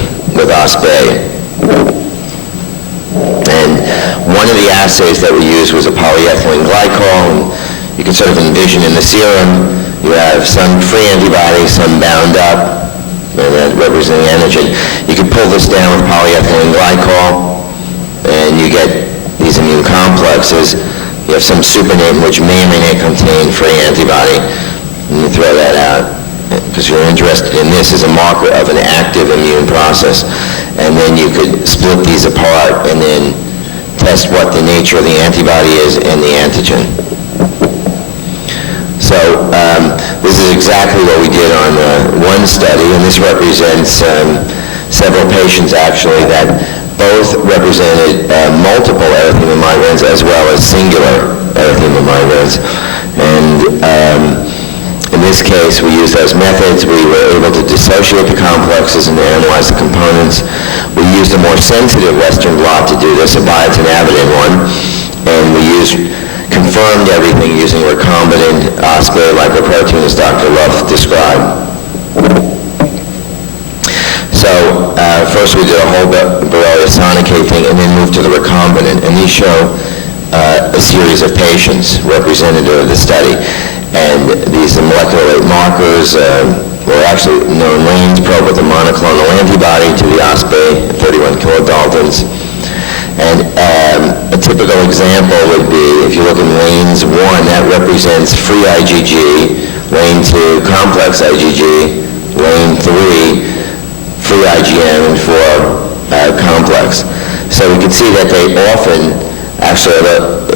OspA. And one of the assays that we used was a polyethylene glycol. And you can sort of envision in the serum, you have some free antibodies, some bound up, and that represents the antigen. You can pull this down with polyethylene glycol, and you get these immune complexes. You have some supernatant which may or may not contain free antibody, and you throw that out because you're interested in this as a marker of an active immune process. And then you could split these apart and then test what the nature of the antibody is and the antigen. So this is exactly what we did on one study, and this represents several patients actually that both represented multiple erythema migrans as well as singular erythema migrans. And in this case, we used those methods. We were able to dissociate the complexes and analyze the components. We used a more sensitive Western blot to do this, a biotinabidin one, and we confirmed everything using recombinant OspA lipoprotein as Dr. Luff described. So first we did a whole Borrelia sonicate thing and then moved to the recombinant. And these show a series of patients representative of the study. And these are molecular weight markers were actually known Lane's probe with a monoclonal antibody to the OspA, 31 kilodaltons. And a typical example would be, if you look in Lane's 1, that represents free IgG, Lane 2, complex IgG, Lane 3, free IgM, and 4 complex. So we can see that they often, actually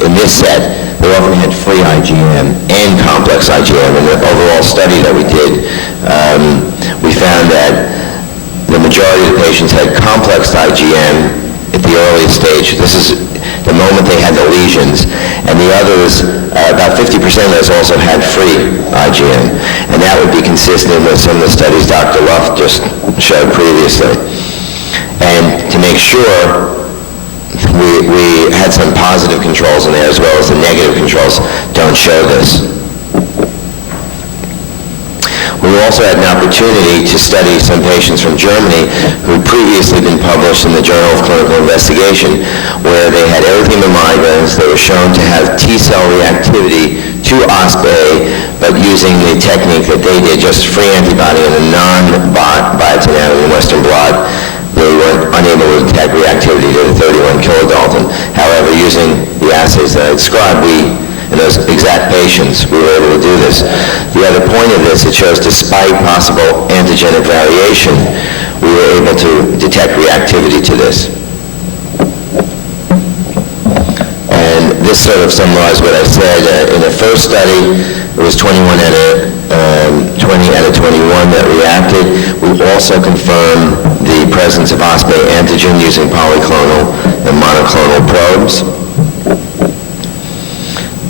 in this set, they often had free IgM and complex IgM. In the overall study that we did, we found that the majority of the patients had complex IgM at the earliest stage. This is the moment they had the lesions. And the others, about 50% of those also had free IgM. And that would be consistent with some of the studies Dr. Luff just showed previously. And to make sure, we had some positive controls in there as well as the negative controls don't show this. We also had an opportunity to study some patients from Germany who had previously been published in the Journal of Clinical Investigation, where they had erythema migrans that were shown to have T-cell reactivity to OspA, but using the technique that they did, just free antibody and a non-biotinabidin Western blot, they were unable to detect reactivity to the 31 kilodalton. However, using the assays that I described, in those exact patients, we were able to do this. The other point of this, it shows despite possible antigenic variation, we were able to detect reactivity to this. And this sort of summarized what I said. In the first study, it was 20 out of 21 that reacted. We also confirmed the presence of OspA antigen using polyclonal and monoclonal probes.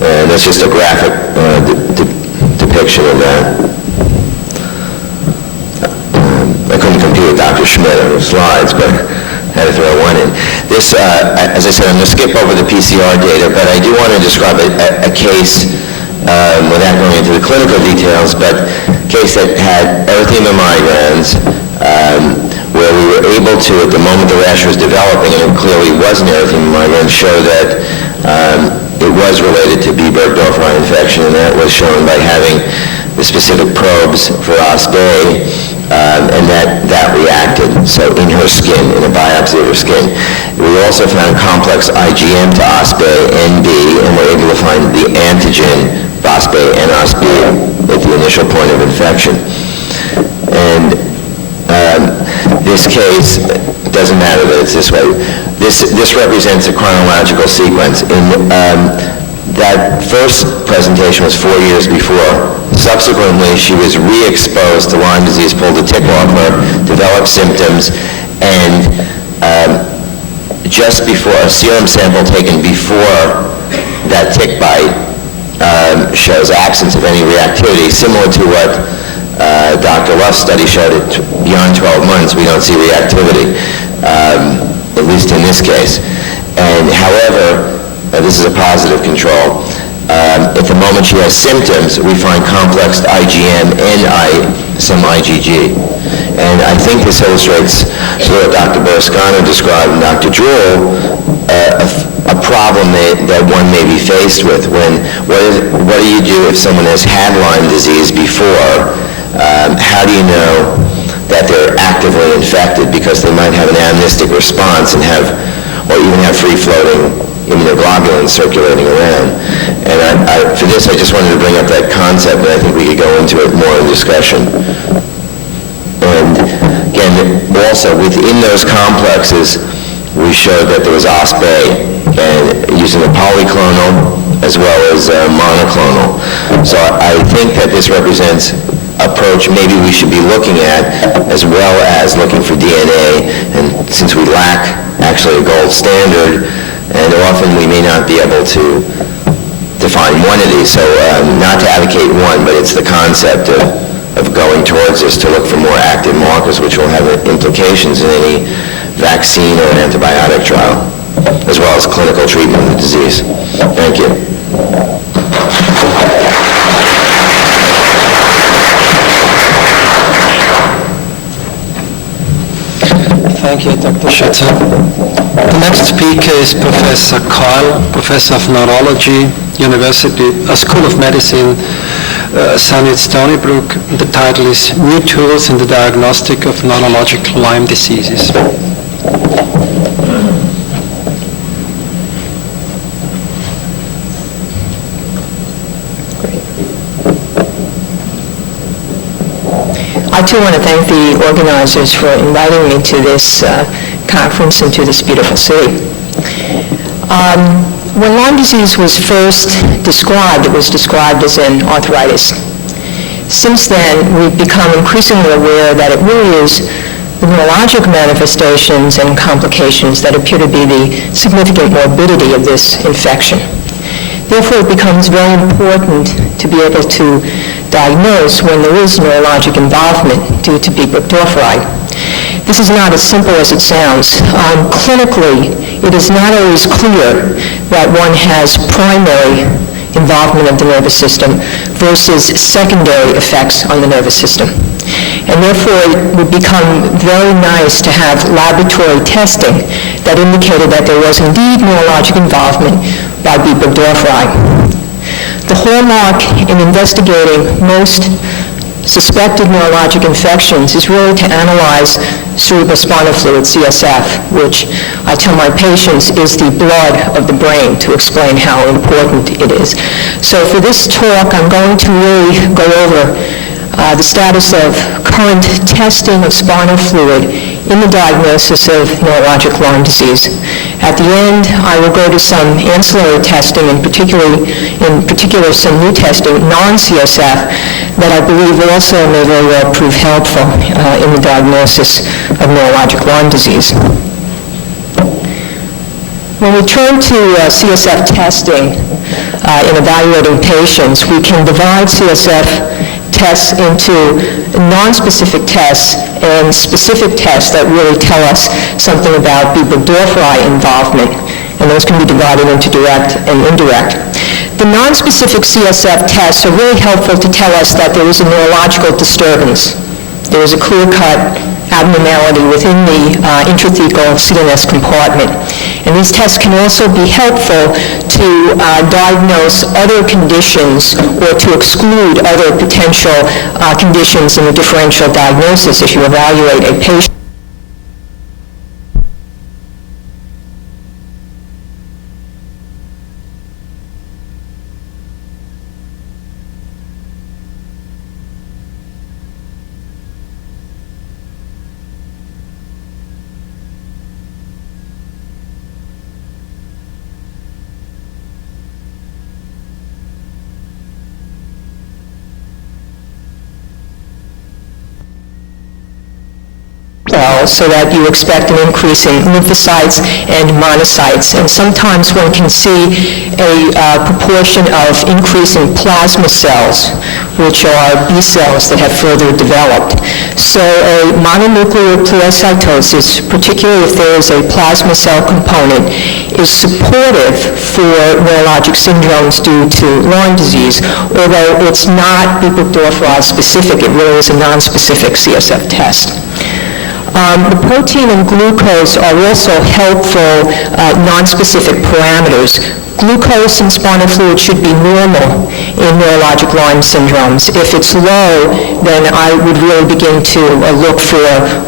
And that's just a graphic depiction of that. I couldn't compete with Dr. Schmidt on the slides, but had to throw one in. This, as I said, I'm going to skip over the PCR data, but I do want to describe a case, without going into the clinical details, but a case that had erythema migrans, where we were able to, at the moment the rash was developing, and it clearly was an erythema migrans, show that it was related to B. burgdorferi infection, and that was shown by having the specific probes for OspA, and that reacted, so in her skin, in a biopsy of her skin. We also found complex IgM to OspA and B, and were able to find the antigen of OspA and OspB at the initial point of infection. And this case, it doesn't matter that it's this way. This represents a chronological sequence. In that first presentation was 4 years before. Subsequently, she was re-exposed to Lyme disease, pulled a tick off her, developed symptoms, and just before, a serum sample taken before that tick bite shows absence of any reactivity, similar to what Dr. Luft's study showed. Beyond 12 months, we don't see reactivity, at least in this case. And however, this is a positive control. At the moment she has symptoms, we find complex IgM and some IgG. And I think this illustrates what Dr. Borascano described and Dr. Jewell, a problem that one may be faced with when, what do you do if someone has had Lyme disease before? How do you know that they're actively infected? Because they might have an amnestic response and or even have free-floating immunoglobulins circulating around. And for this, I just wanted to bring up that concept, and I think we could go into it more in discussion. And again, also within those complexes, we showed that there was OspA, and using a polyclonal as well as monoclonal. So I think that this represents approach maybe we should be looking at, as well as looking for DNA. And since we lack actually a gold standard, and often we may not be able to find one of these. So not to advocate one, but it's the concept of going towards this to look for more active markers, which will have implications in any vaccine or an antibiotic trial, as well as clinical treatment of the disease. Thank you. Thank you, Dr. Schütze. The next speaker is Professor Coyle, Professor of Neurology, School of Medicine, Sunny Stony Brook. The title is New Tools in the Diagnostic of Neurological Lyme Diseases. I too want to thank the organizers for inviting me to this conference and to this beautiful city. When Lyme disease was first described, it was described as an arthritis. Since then, we've become increasingly aware that it really is the neurologic manifestations and complications that appear to be the significant morbidity of this infection. Therefore, it becomes very important to be able to diagnose when there is neurologic involvement due to B. burgdorferi. This is not as simple as it sounds. Clinically, it is not always clear that one has primary involvement of the nervous system versus secondary effects on the nervous system. And therefore, it would become very nice to have laboratory testing that indicated that there was indeed neurologic involvement by B. burgdorferi. The hallmark in investigating most suspected neurologic infections is really to analyze cerebrospinal fluid, CSF, which I tell my patients is the blood of the brain, to explain how important it is. So for this talk, I'm going to really go over the status of current testing of spinal fluid in the diagnosis of neurologic Lyme disease. At the end, I will go to some ancillary testing, in particular some new testing, non-CSF, that I believe also may very well prove helpful in the diagnosis of neurologic Lyme disease. When we turn to CSF testing in evaluating patients, we can divide CSF tests into non-specific tests and specific tests that really tell us something about B. burgdorferi involvement, and those can be divided into direct and indirect. The non-specific CSF tests are really helpful to tell us that there is a neurological disturbance. There is a clear-cut abnormality within the intrathecal CNS compartment. And these tests can also be helpful to diagnose other conditions or to exclude other potential conditions in the differential diagnosis if you evaluate a patient. So that you expect an increase in lymphocytes and monocytes. And sometimes one can see a proportion of increasing plasma cells, which are B cells that have further developed. So a mononuclear pleocytosis, particularly if there is a plasma cell component, is supportive for neurologic syndromes due to Lyme disease, although it's not B. burgdorferi specific. It really is a non-specific CSF test. The protein and glucose are also helpful non-specific parameters. Glucose in spinal fluid should be normal in neurologic Lyme syndromes. If it's low, then I would really begin to look for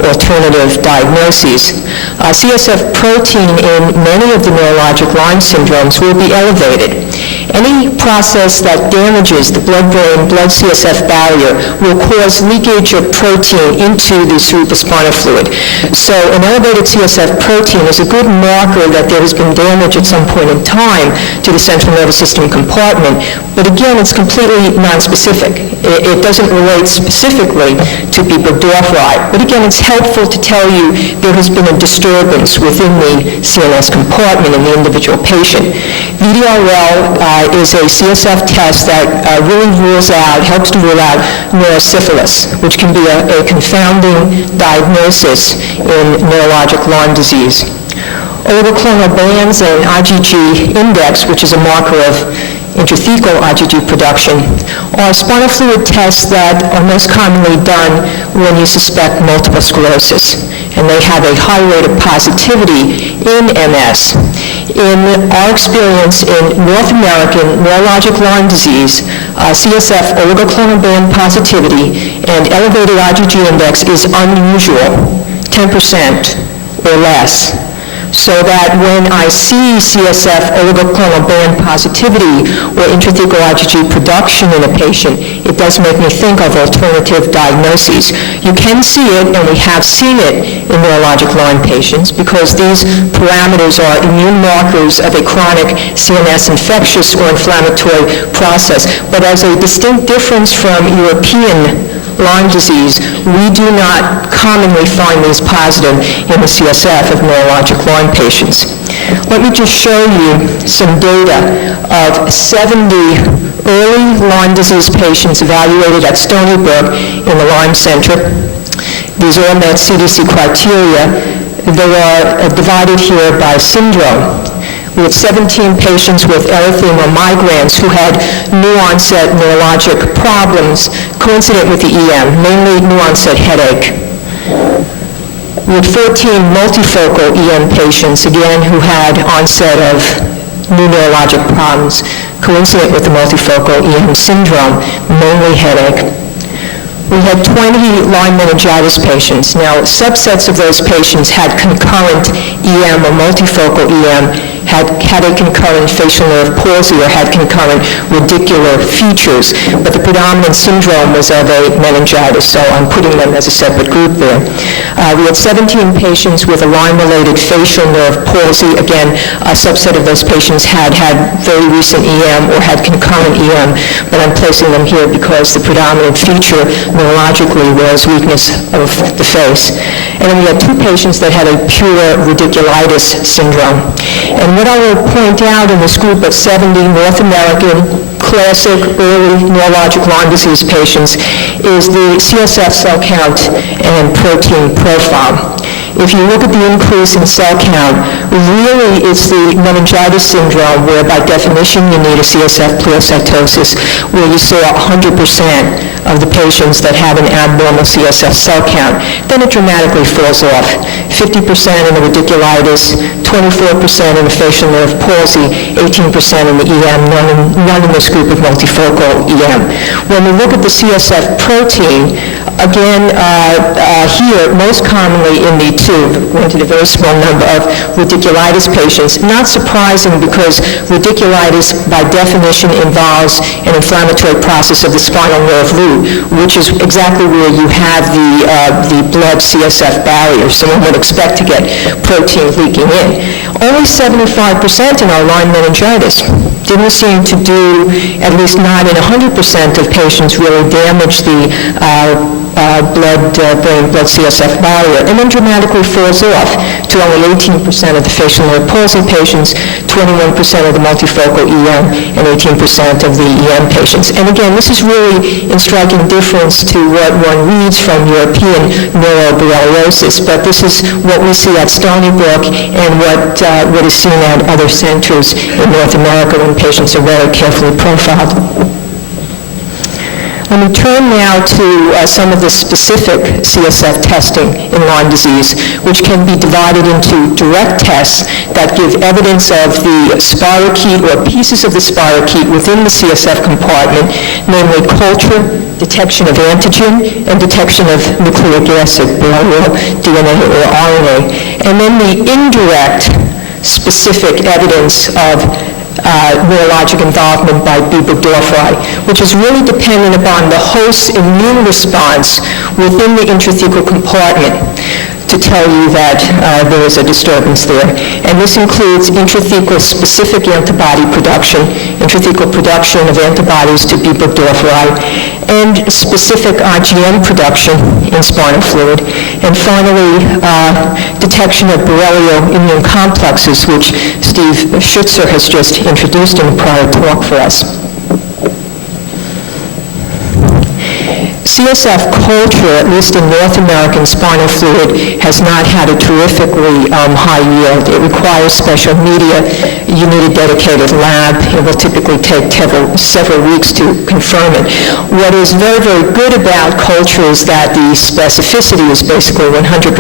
alternative diagnoses. CSF protein in many of the neurologic Lyme syndromes will be elevated. Any process that damages the blood-brain, blood-CSF barrier will cause leakage of protein into the cerebrospinal fluid. So an elevated CSF protein is a good marker that there has been damage at some point in time to the central nervous system compartment, but again, it's completely nonspecific. It doesn't relate specifically to B. burgdorferi, but again, it's helpful to tell you there has been a disturbance within the CNS compartment in the individual patient. VDRL is a CSF test that really helps to rule out neurosyphilis, which can be a confounding diagnosis in neurologic Lyme disease. Oligoclonal bands and IgG index, which is a marker of intrathecal IgG production, are spinal fluid tests that are most commonly done when you suspect multiple sclerosis, and they have a high rate of positivity in MS. In our experience in North American neurologic Lyme disease, CSF oligoclonal band positivity and elevated IgG index is unusual, 10% or less. So that when I see CSF oligoclonal band positivity or intrathecal IgG production in a patient, it does make me think of alternative diagnoses. You can see it, and we have seen it in neurologic Lyme patients, because these parameters are immune markers of a chronic CNS infectious or inflammatory process. But as a distinct difference from European Lyme disease, we do not commonly find these positive in the CSF of neurologic Lyme patients. Let me just show you some data of 70 early Lyme disease patients evaluated at Stony Brook in the Lyme Center. These all met CDC criteria. They are divided here by syndrome. We had 17 patients with erythema migrans who had new-onset neurologic problems coincident with the EM, mainly new-onset headache. We had 14 multifocal EM patients, again, who had onset of new neurologic problems coincident with the multifocal EM syndrome, mainly headache. We had 20 Lyme meningitis patients. Now, subsets of those patients had concurrent EM or multifocal EM, had a concurrent facial nerve palsy or had concurrent radicular features, but the predominant syndrome was of a meningitis, so I'm putting them as a separate group there. We had 17 patients with a Lyme-related facial nerve palsy. Again, a subset of those patients had very recent EM or had concurrent EM, but I'm placing them here because the predominant feature neurologically was weakness of the face. And then we had 2 patients that had a pure radiculitis syndrome. And what I will point out in this group of 70 North American classic early neurologic Lyme disease patients is the CSF cell count and protein profile. If you look at the increase in cell count, really it's the meningitis syndrome where by definition you need a CSF pleocytosis, where you saw 100% of the patients that have an abnormal CSF cell count. Then it dramatically falls off. 50% in the radiculitis, 24% in the facial nerve palsy, 18% in the EM, none in this group of multifocal EM. When we look at the CSF protein, again, here, most commonly in the 2, granted a very small number of radiculitis patients. Not surprising because radiculitis, by definition, involves an inflammatory process of the spinal nerve root, which is exactly where you have the blood CSF barrier, so one would expect to get protein leaking in. Only 75% in our Lyme meningitis didn't seem to do, at least not in 100% of patients, really damage the blood CSF barrier, and then dramatically falls off to only 18% of the facial nerve palsy patients, 21% of the multifocal EM, and 18% of the EM patients. And again, this is really in striking difference to what one reads from European neuroborreliosis, but this is what we see at Stony Brook and what is seen at other centers in North America when patients are very carefully profiled. Let me turn now to some of the specific CSF testing in Lyme disease, which can be divided into direct tests that give evidence of the spirochete or pieces of the spirochete within the CSF compartment, namely culture, detection of antigen, and detection of nucleic acid, or DNA or RNA. And then the indirect specific evidence of neurologic involvement by B. burgdorferi, which is really dependent upon the host's immune response within the intrathecal compartment to tell you that there is a disturbance there. And this includes intrathecal specific antibody production, intrathecal production of antibodies to B. burgdorferi, and specific IgM production in spinal fluid. And finally, detection of Borrelio immune complexes, which Steve Schutzer has just introduced in a prior talk for us. CSF culture, at least in North American spinal fluid, has not had a terrifically high yield. It requires special media. You need a dedicated lab. It will typically take several weeks to confirm it. What is very, very good about culture is that the specificity is basically 100%.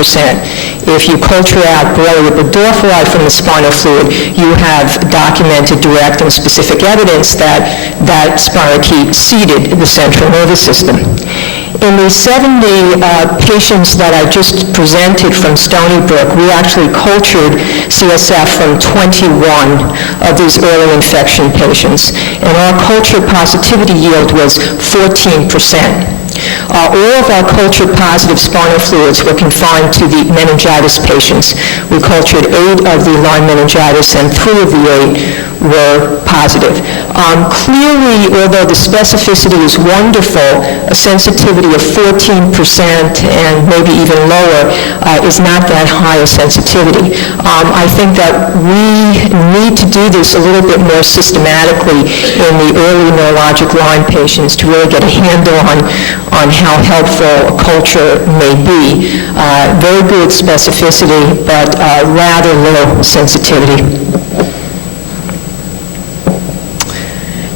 If you culture out Borrelia burgdorferi from the spinal fluid, you have documented direct and specific evidence that that spirochete seeded the central nervous system. In the 70 patients that I just presented from Stony Brook, we actually cultured CSF from 21 of these early infection patients, and our culture positivity yield was 14%. All of our cultured positive spinal fluids were confined to the meningitis patients. We cultured 8 of the Lyme meningitis, and 3 of the 8 were positive. Clearly, although the specificity is wonderful, a sensitivity of 14% and maybe even lower is not that high a sensitivity. I think that we need to do this a little bit more systematically in the early neurologic Lyme patients to really get a handle on how helpful a culture may be. Very good specificity, but rather low sensitivity.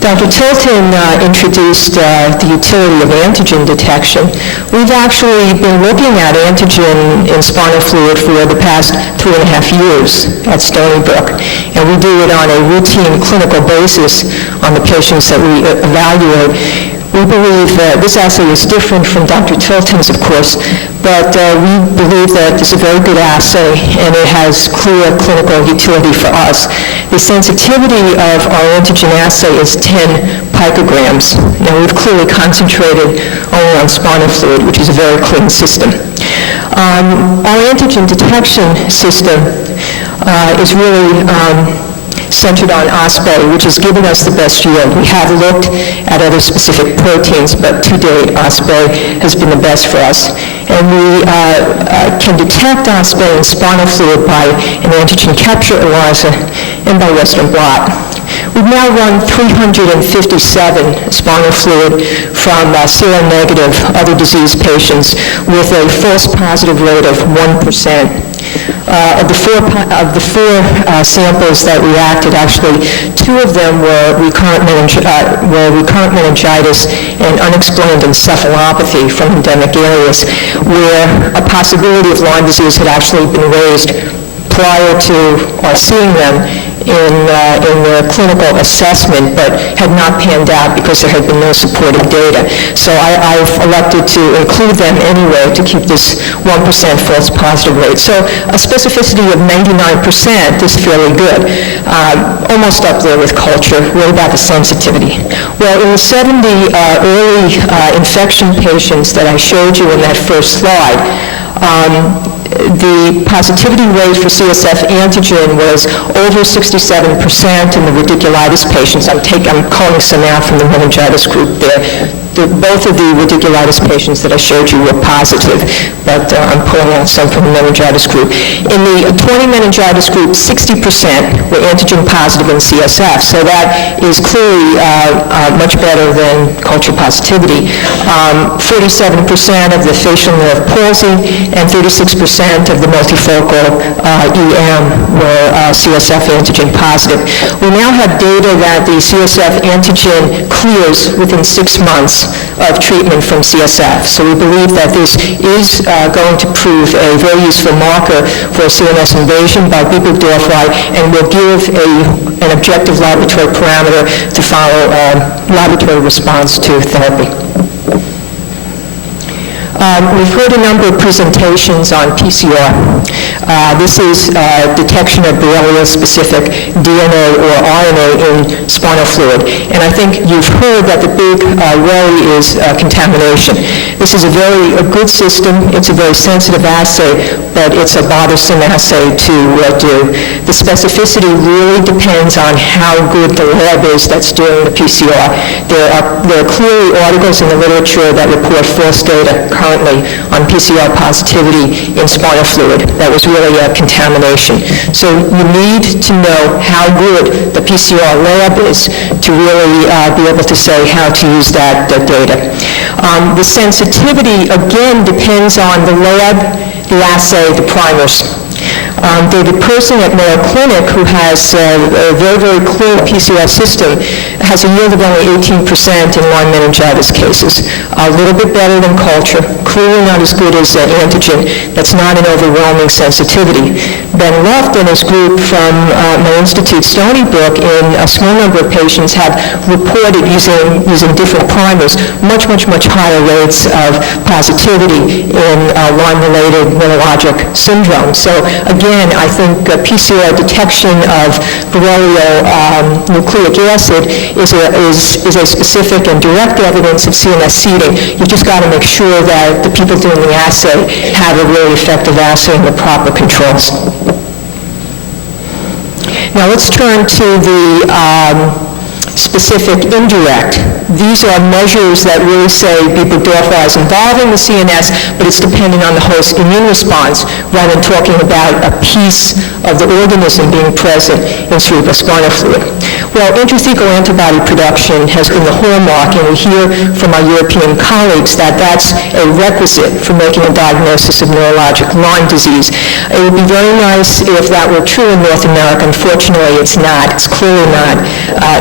Dr. Tilton introduced the utility of antigen detection. We've actually been looking at antigen in spinal fluid for the past 3.5 years at Stony Brook, and we do it on a routine clinical basis on the patients that we evaluate. We believe that this assay is different from Dr. Tilton's, of course, but we believe that it's a very good assay and it has clear clinical utility for us. The sensitivity of our antigen assay is 10 picograms. Now, we've clearly concentrated only on spinal fluid, which is a very clean system. Our antigen detection system is really centered on OSPE, which has given us the best yield. We have looked at other specific proteins, but to date, OSPE has been the best for us. And we can detect OSPE in spinal fluid by an antigen capture ELISA and by Western blot. We've now run 357 spinal fluid from seronegative other disease patients with a false positive rate of 1%. Of the four samples that reacted, actually, 2 of them were recurrent meningitis and unexplained encephalopathy from endemic areas, where a possibility of Lyme disease had actually been raised prior to our seeing them in their clinical assessment, but had not panned out because there had been no supporting data. So I've elected to include them anyway to keep this 1% false positive rate. So a specificity of 99% is fairly good, almost up there with culture. What about the sensitivity? Well, in the 70 early infection patients that I showed you in that first slide, the positivity rate for CSF antigen was over 67% in the radiculitis patients. I'm calling some out from the meningitis group there. Both of the radiculitis patients that I showed you were positive, but I'm pulling out some from the meningitis group. In the 20 meningitis group, 60% were antigen positive in CSF, so that is clearly much better than culture positivity. 47% of the facial nerve palsy and 36% of the multifocal EM were CSF antigen positive. We now have data that the CSF antigen clears within 6 months of treatment from CSF. So we believe that this is going to prove a very useful marker for CNS invasion by Biberg-Dorfrey and will give an objective laboratory parameter to follow laboratory response to therapy. We've heard a number of presentations on PCR. This is detection of Borrelia-specific DNA or RNA in spinal fluid. And I think you've heard that the big worry is contamination. This is a good system. It's a very sensitive assay, but it's a bothersome assay to do. The specificity really depends on how good the lab is that's doing the PCR. There are clearly articles in the literature that report false data currently on PCR positivity in spinal fluid. That was really a contamination. So you need to know how good the PCR lab is to really be able to say how to use that data. The sensitivity, again, depends on the lab, the assay, the primers. David Persing at Mayo Clinic, who has a very, very clean PCR system, has a yield of only 18% in Lyme meningitis cases. A little bit better than culture, clearly not as good as antigen. That's not an overwhelming sensitivity. Ben Luft and his group from my institute, Stony Brook, in a small number of patients have reported using different primers much, much, much higher rates of positivity in Lyme-related neurologic syndrome. So again, I think PCR detection of Borrelia nucleic acid is a specific and direct evidence of CNS seeding. You've just got to make sure that the people doing the assay have a really effective assay and the proper controls. Now let's turn to the specific indirect. These are measures that really say Biberg-Dorfrey is involving the CNS, but it's dependent on the host immune response, rather than talking about a piece of the organism being present in cerebrospinal fluid. Well, intrathecal antibody production has been the hallmark, and we hear from our European colleagues that that's a requisite for making a diagnosis of neurologic Lyme disease. It would be very nice if that were true in North America. Unfortunately, it's not. It's clearly not.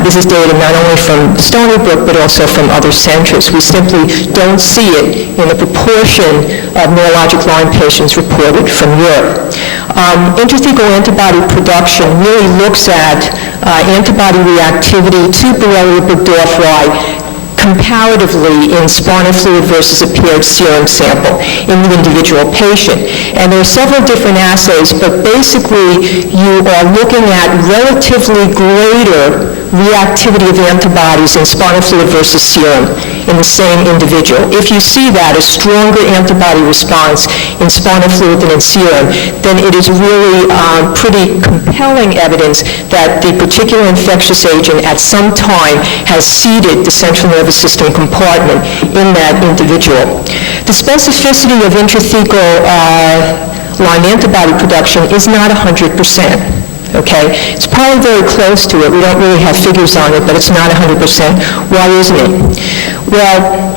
This is data not only from Stony Brook, but also from other centers. We simply don't see it in the proportion of neurologic Lyme patients reported from Europe. Intrathecal antibody production really looks at antibody reactivity to Borrelia burgdorferi comparatively in spinal fluid versus a paired serum sample in the individual patient. And there are several different assays, but basically you are looking at relatively greater reactivity of antibodies in spinal fluid versus serum in the same individual. If you see that, a stronger antibody response in spinal fluid than in serum, then it is really pretty compelling evidence that the particular infectious agent at some time has seeded the central nervous system compartment in that individual. The specificity of intrathecal Lyme antibody production is not 100%. Okay? It's probably very close to it. We don't really have figures on it, but it's not 100%. Why isn't it? Well,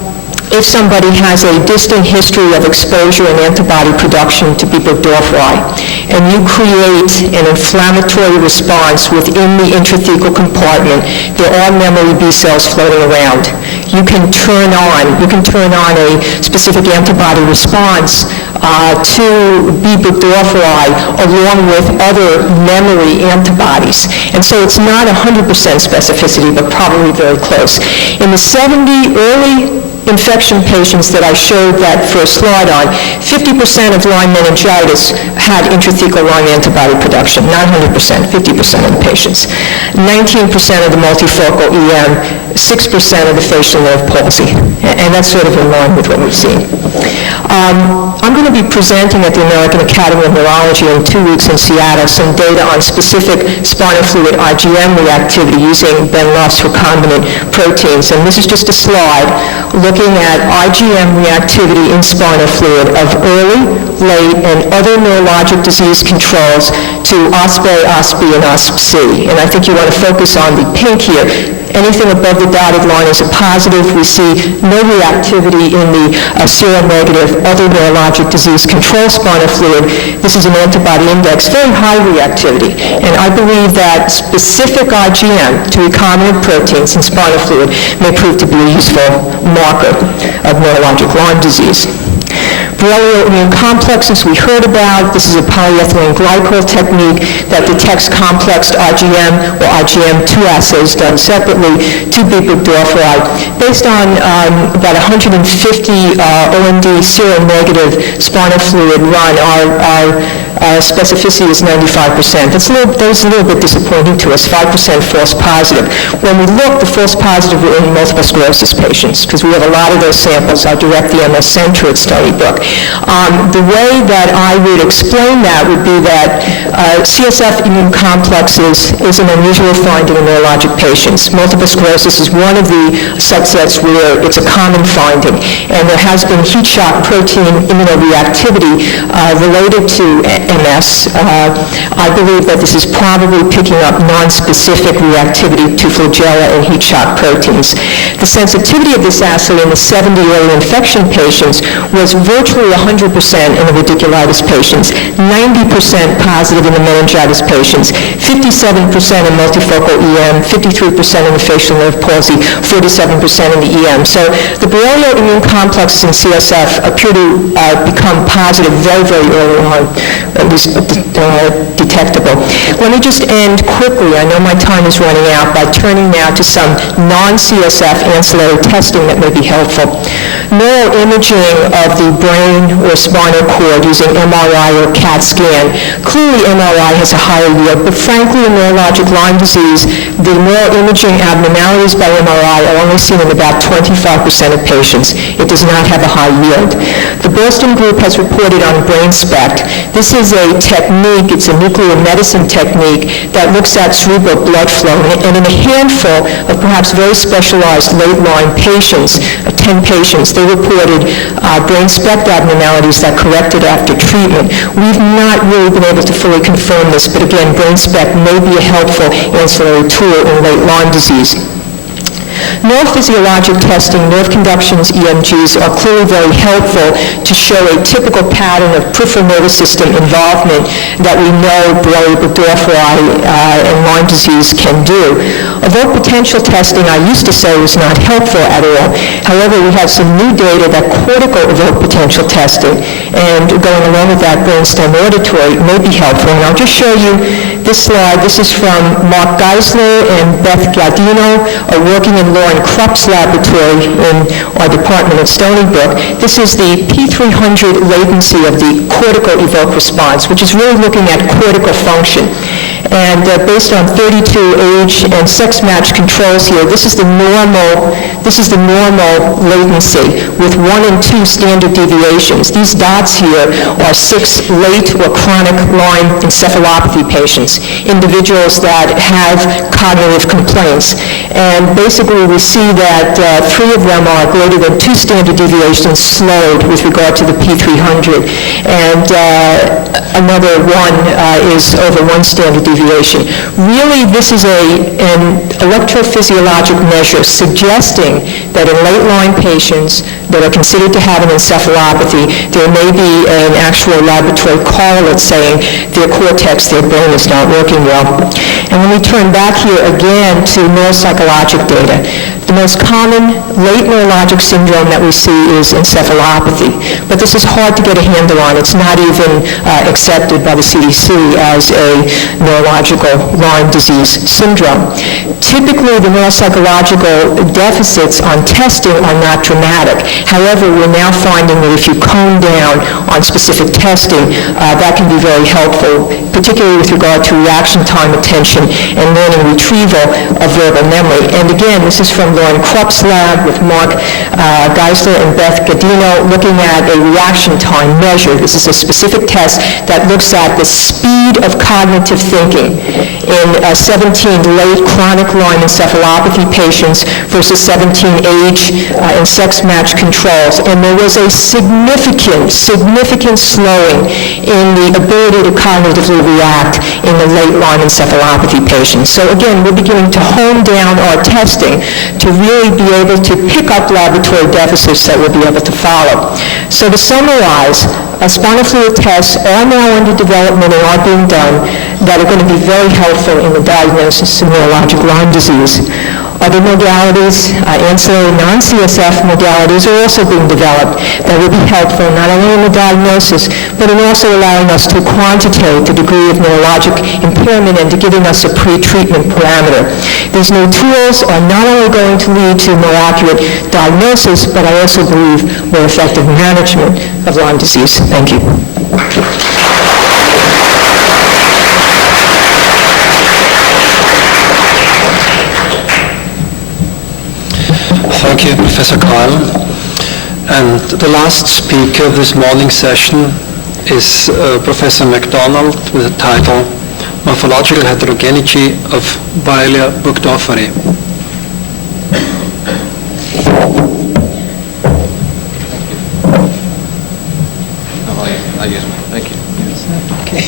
if somebody has a distant history of exposure and antibody production to Burgdorferi, and you create an inflammatory response within the intrathecal compartment, there are memory B cells floating around. You can turn on a specific antibody response to Burgdorferi along with other memory antibodies. And so it's not 100% specificity, but probably very close. In the 70 early infection patients that I showed that first slide on, 50% of Lyme meningitis had intrathecal Lyme antibody production, not 100%, 50% of the patients. 19% of the multifocal EM, 6% of the facial nerve palsy, and that's sort of in line with what we've seen. I'm going to be presenting at the American Academy of Neurology in 2 weeks in Seattle some data on specific spinal fluid IgM reactivity using Benloff's recombinant proteins, and this is just a slide looking at IgM reactivity in spinal fluid of early, late, and other neurologic disease controls to OSPE, OSPE, and OSPC. And I think you want to focus on the pink here. Anything above the dotted line is a positive. We see no reactivity in the seronegative other neurologic disease control spinal fluid. This is an antibody index, very high reactivity. And I believe that specific IgM to recombinant proteins in spinal fluid may prove to be a useful marker of neurologic Lyme disease. Borrelia immune complexes we heard about. This is a polyethylene glycol technique that detects complexed IgM or IgM2 assays done separately to Burgdorferi. Based on about 150 OND seronegative spinal fluid run, our specificity is 95%. That was a little bit disappointing to us, 5% false positive. When we look, the false positive were in multiple sclerosis patients, because we have a lot of those samples. I'll direct the MS-centered study book. The way that I would explain that would be that CSF immune complexes is an unusual finding in neurologic patients. Multiple sclerosis is one of the subsets where it's a common finding, and there has been heat shock protein immunoreactivity related to MS. I believe that this is probably picking up non-specific reactivity to flagella and heat shock proteins. The sensitivity of this assay in the 70 early infection patients was virtually 100% in the radiculitis patients, 90% positive in the meningitis patients, 57% in multifocal EM, 53% in the facial nerve palsy, 47% in the EM. So the Borrelia immune complexes in CSF appear to become positive very, very early on, at least detectable. Let me just end quickly, I know my time is running out, by turning now to some non-CSF ancillary testing that may be helpful. Neuroimaging of the brain or spinal cord using MRI or CAT scan. Clearly MRI has a higher yield, but frankly in neurologic Lyme disease, the neuroimaging abnormalities by MRI are only seen in about 25% of patients. It does not have a high yield. The Boston group has reported on BrainSpect. This is a technique, it's a nuclear medicine technique that looks at cerebral blood flow, and in a handful of perhaps very specialized late Lyme patients, 10 patients, they reported BrainSpect abnormalities that corrected after treatment. We've not really been able to fully confirm this, but again, BrainSpect may be a helpful ancillary tool in late Lyme disease. Neurophysiologic testing, nerve conductions, EMGs are clearly very helpful to show a typical pattern of peripheral nervous system involvement that we know Borrelia burgdorferi and Lyme disease can do. Although potential testing, I used to say, was not helpful at all. However, we have some new data that cortical evoked potential testing, and going along with that, brainstem auditory may be helpful. And I'll just show you this slide, this is from Mark Geisler and Beth Gadino, working in Lauren Krupp's laboratory in our department at Stony Brook. This is the P300 latency of the cortical evoked response, which is really looking at cortical function. And based on 32 age and sex-matched controls here, this is the normal latency with 1 and 2 standard deviations. These dots here are 6 late or chronic Lyme encephalopathy patients, individuals that have cognitive complaints. And basically we see that 3 of them are greater than 2 standard deviations slowed with regard to the P300. And another one is over 1 standard deviation. Really, this is an electrophysiologic measure suggesting that in late Lyme patients that are considered to have an encephalopathy, there may be an actual laboratory correlate saying their cortex, their brain is not working well. And when we turn back here again to neuropsychologic data, the most common late neurologic syndrome that we see is encephalopathy. But this is hard to get a handle on. It's not even accepted by the CDC as a neurological Lyme disease syndrome. Typically, the neuropsychological deficits on testing are not dramatic. However, we're now finding that if you cone down on specific testing, that can be very helpful, particularly with regard to reaction time, attention, and learning retrieval of verbal memory. And again, this is from Lauren Krupp's lab with Mark Geisler and Beth Gadino looking at a reaction time measure. This is a specific test that looks at the speed of cognitive thinking in 17 late chronic Lyme encephalopathy patients versus 17 age and sex-matched controls. And there was a significant slowing in the ability to cognitively react in the late Lyme encephalopathy patients. So again, we're beginning to hone down our testing to really be able to pick up laboratory deficits that we'll be able to follow. So to summarize, spinal fluid tests are now under development and are being done that are going to be very helpful in the diagnosis of neurologic Lyme disease. Other modalities, ancillary non-CSF modalities, are also being developed that will be helpful not only in the diagnosis, but in also allowing us to quantitate the degree of neurologic impairment and to giving us a pre-treatment parameter. These new tools are not only going to lead to more accurate diagnosis, but I also believe more effective management of Lyme disease. Thank you. Thank you, Professor Kyle. And the last speaker of this morning session is Professor MacDonald with the title Morphological Heterogeneity of Borrelia burgdorferi. Thank you. Okay.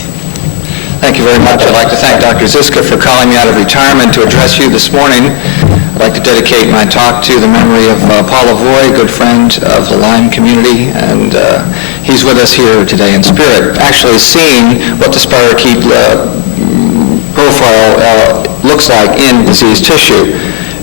Thank you very much. I'd like to thank Dr. Ziska for calling me out of retirement to address you this morning. I'd like to dedicate my talk to the memory of Paul Lavoie, a good friend of the Lyme community, and he's with us here today in spirit, actually seeing what the spirochete profile looks like in diseased tissue.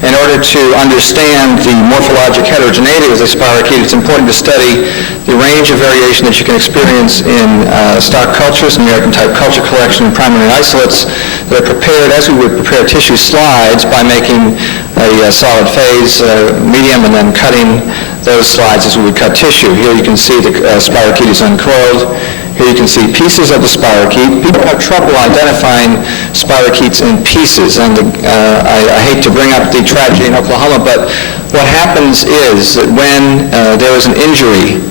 In order to understand the morphologic heterogeneity of the spirochete, it's important to study the range of variation that you can experience in stock cultures, American type culture collection, and primary isolates that are prepared as we would prepare tissue slides by making a solid phase medium and then cutting those slides as we would cut tissue. Here you can see the spirochete is uncoiled. Here you can see pieces of the spirochete. People have trouble identifying spirochetes in pieces, and I hate to bring up the tragedy in Oklahoma, but what happens is that when there is an injury,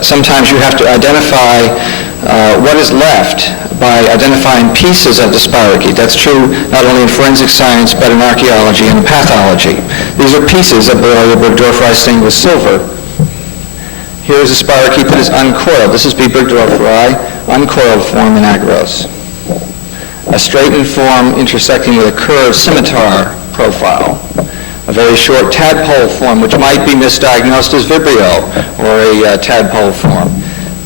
sometimes you have to identify what is left by identifying pieces of the spirochete. That's true not only in forensic science, but in archaeology and pathology. These are pieces of Borrelia burgdorferi stained with silver. Here is a spirochete that is uncoiled. This is B. burgdorferi, uncoiled form in agarose. A straightened form intersecting with a curved scimitar profile. A very short tadpole form, which might be misdiagnosed as Vibrio or a tadpole form.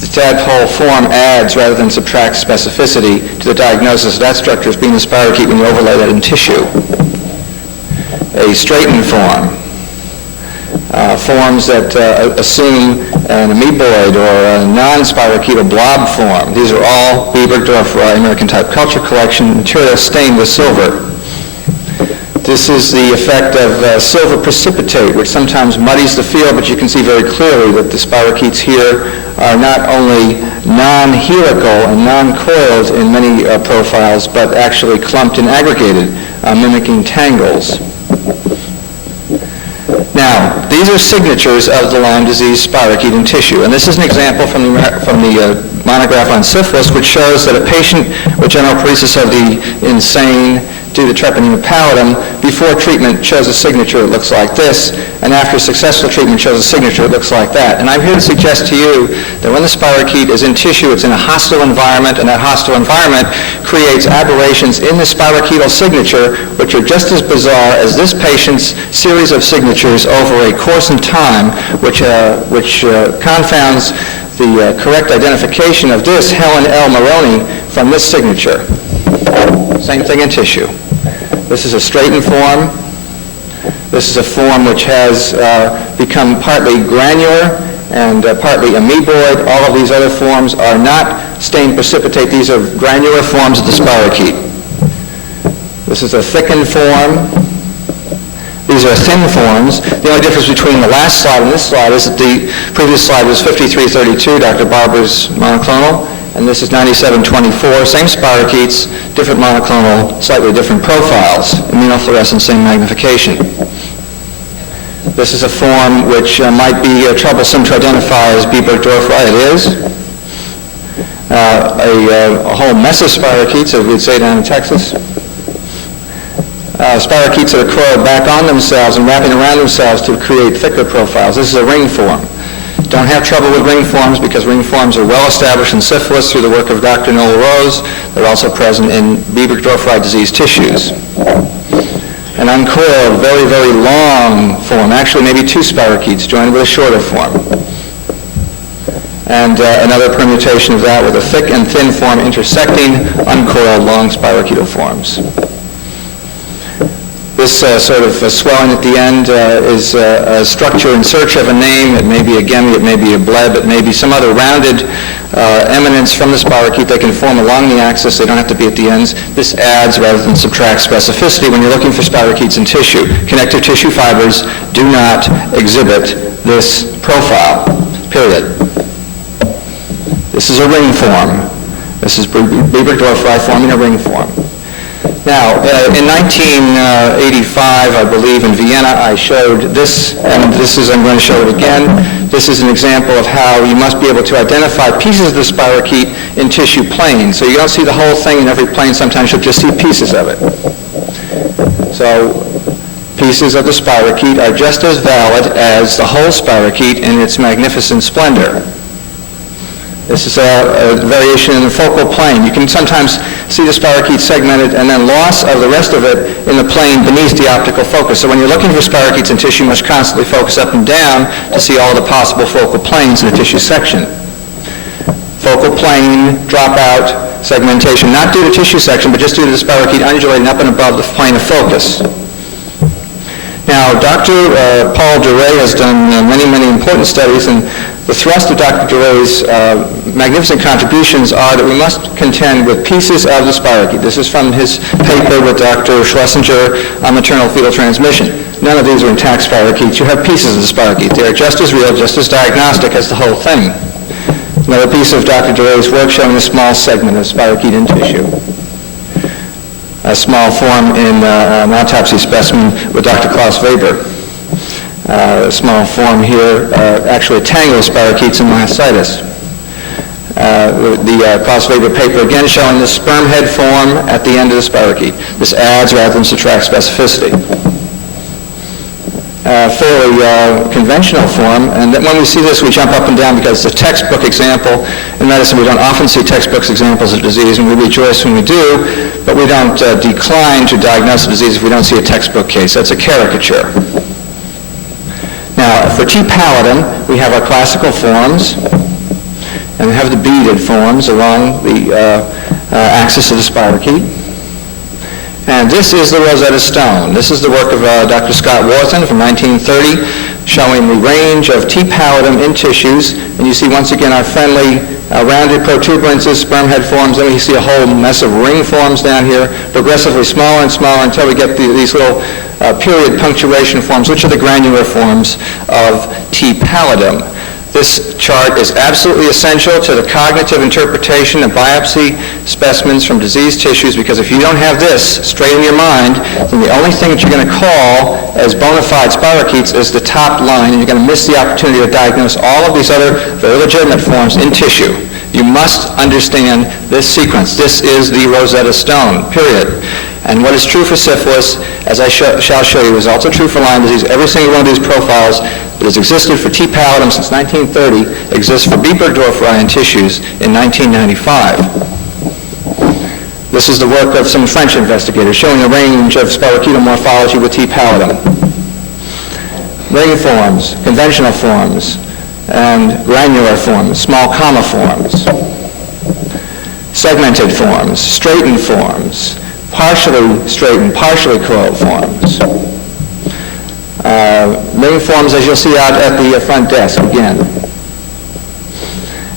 The tadpole form adds rather than subtracts specificity to the diagnosis of that structure as being the spirochete when you overlay that in tissue. A straightened form. forms that assume an amoeboid or a non-spirochetal blob form. These are all B. burgdorferi American type culture collection material stained with silver. This is the effect of silver precipitate, which sometimes muddies the field, but you can see very clearly that the spirochetes here are not only non-helical and non-coiled in many profiles, but actually clumped and aggregated, mimicking tangles. Now, these are signatures of the Lyme disease spirochete in tissue, and this is an example from the monograph on syphilis, which shows that a patient with general paresis of the insane due to treponema pallidum, before treatment shows a signature that looks like this, and after successful treatment shows a signature that looks like that. And I'm here to suggest to you that when the spirochete is in tissue, it's in a hostile environment, and that hostile environment creates aberrations in the spirochetal signature, which are just as bizarre as this patient's series of signatures over a course in time, which confounds the correct identification of this Helen L. Maroney from this signature. Same thing in tissue. This is a straightened form. This is a form which has become partly granular and partly amoeboid. All of these other forms are not stained precipitate. These are granular forms of the spirochete. This is a thickened form. These are thin forms. The only difference between the last slide and this slide is that the previous slide was 5332, Dr. Barber's monoclonal, and this is 9724, same spirochetes, different monoclonal, slightly different profiles, immunofluorescence, same magnification. This is a form which might be troublesome to identify as B. burgdorferi. It is. A whole mess of spirochetes, as we'd say down in Texas. Spirochetes that are coiled back on themselves and wrapping around themselves to create thicker profiles. This is a ring form. Don't have trouble with ring forms because ring forms are well established in syphilis through the work of Dr. Noel Rose. They're also present in B. burgdorferi disease tissues. An uncoiled, very, very long form, actually maybe two spirochetes joined with a shorter form. And another permutation of that with a thick and thin form intersecting uncoiled long spirochetal forms. This sort of swelling at the end is a structure in search of a name. It may be a gemi, it may be a bleb, it may be some other rounded eminence from the spirochete. They can form along the axis. They don't have to be at the ends. This adds rather than subtracts specificity when you're looking for spirochetes in tissue. Connective tissue fibers do not exhibit this profile, period. This is a ring form. This is B. burgdorferi forming a ring form. Now, in 1985, I believe, in Vienna, I showed this, and I'm going to show it again. This is an example of how you must be able to identify pieces of the spirochete in tissue planes. So you don't see the whole thing in every plane. Sometimes you'll just see pieces of it. So pieces of the spirochete are just as valid as the whole spirochete in its magnificent splendor. This is a variation in the focal plane. You can sometimes see the spirochete segmented and then loss of the rest of it in the plane beneath the optical focus. So when you're looking for spirochetes in tissue, you must constantly focus up and down to see all the possible focal planes in the tissue section. Focal plane, dropout, segmentation, not due to tissue section, but just due to the spirochete undulating up and above the plane of focus. Now, Dr. Paul Duray has done many, many important studies, and the thrust of Dr. Duray's magnificent contributions are that we must contend with pieces of the spirochete. This is from his paper with Dr. Schlesinger on maternal fetal transmission. None of these are intact spirochetes. You have pieces of the spirochete. They are just as real, just as diagnostic as the whole thing. Another piece of Dr. Duray's work showing a small segment of spirochete in tissue. A small form in an autopsy specimen with Dr. Klaus Weber. A small form here, actually a tangle of spirochetes in myositis. The Klaus Weber paper again showing the sperm head form at the end of the spirochete. This adds rather than subtracts specificity. Fairly conventional form, and then when we see this we jump up and down because it's a textbook example. In medicine we don't often see textbook examples of disease, and we rejoice when we do, but we don't decline to diagnose a disease if we don't see a textbook case. That's a caricature. Now, for T. pallidum, we have our classical forms, and we have the beaded forms along the axis of the spirochete. And this is the Rosetta Stone. This is the work of Dr. Scott Wharton from 1930, showing the range of T. pallidum in tissues. And you see once again our friendly rounded protuberances, sperm head forms. Then we see a whole mess of ring forms down here, progressively smaller and smaller until we get these little period punctuation forms, which are the granular forms of T. pallidum. This chart is absolutely essential to the cognitive interpretation of biopsy specimens from diseased tissues, because if you don't have this straight in your mind, then the only thing that you're going to call as bona fide spirochetes is the top line, and you're going to miss the opportunity to diagnose all of these other very legitimate forms in tissue. You must understand this sequence. This is the Rosetta Stone, period. And what is true for syphilis, as I shall show you, is also true for Lyme disease. Every single one of these profiles that has existed for T. pallidum since 1930 exists for B. burgdorferi in tissues in 1995. This is the work of some French investigators showing a range of spirochetal morphology with T. pallidum. Ring forms, conventional forms, and granular forms, small comma forms, segmented forms, straightened forms, partially straightened, partially curled forms. Ring forms, as you'll see out at the front desk again.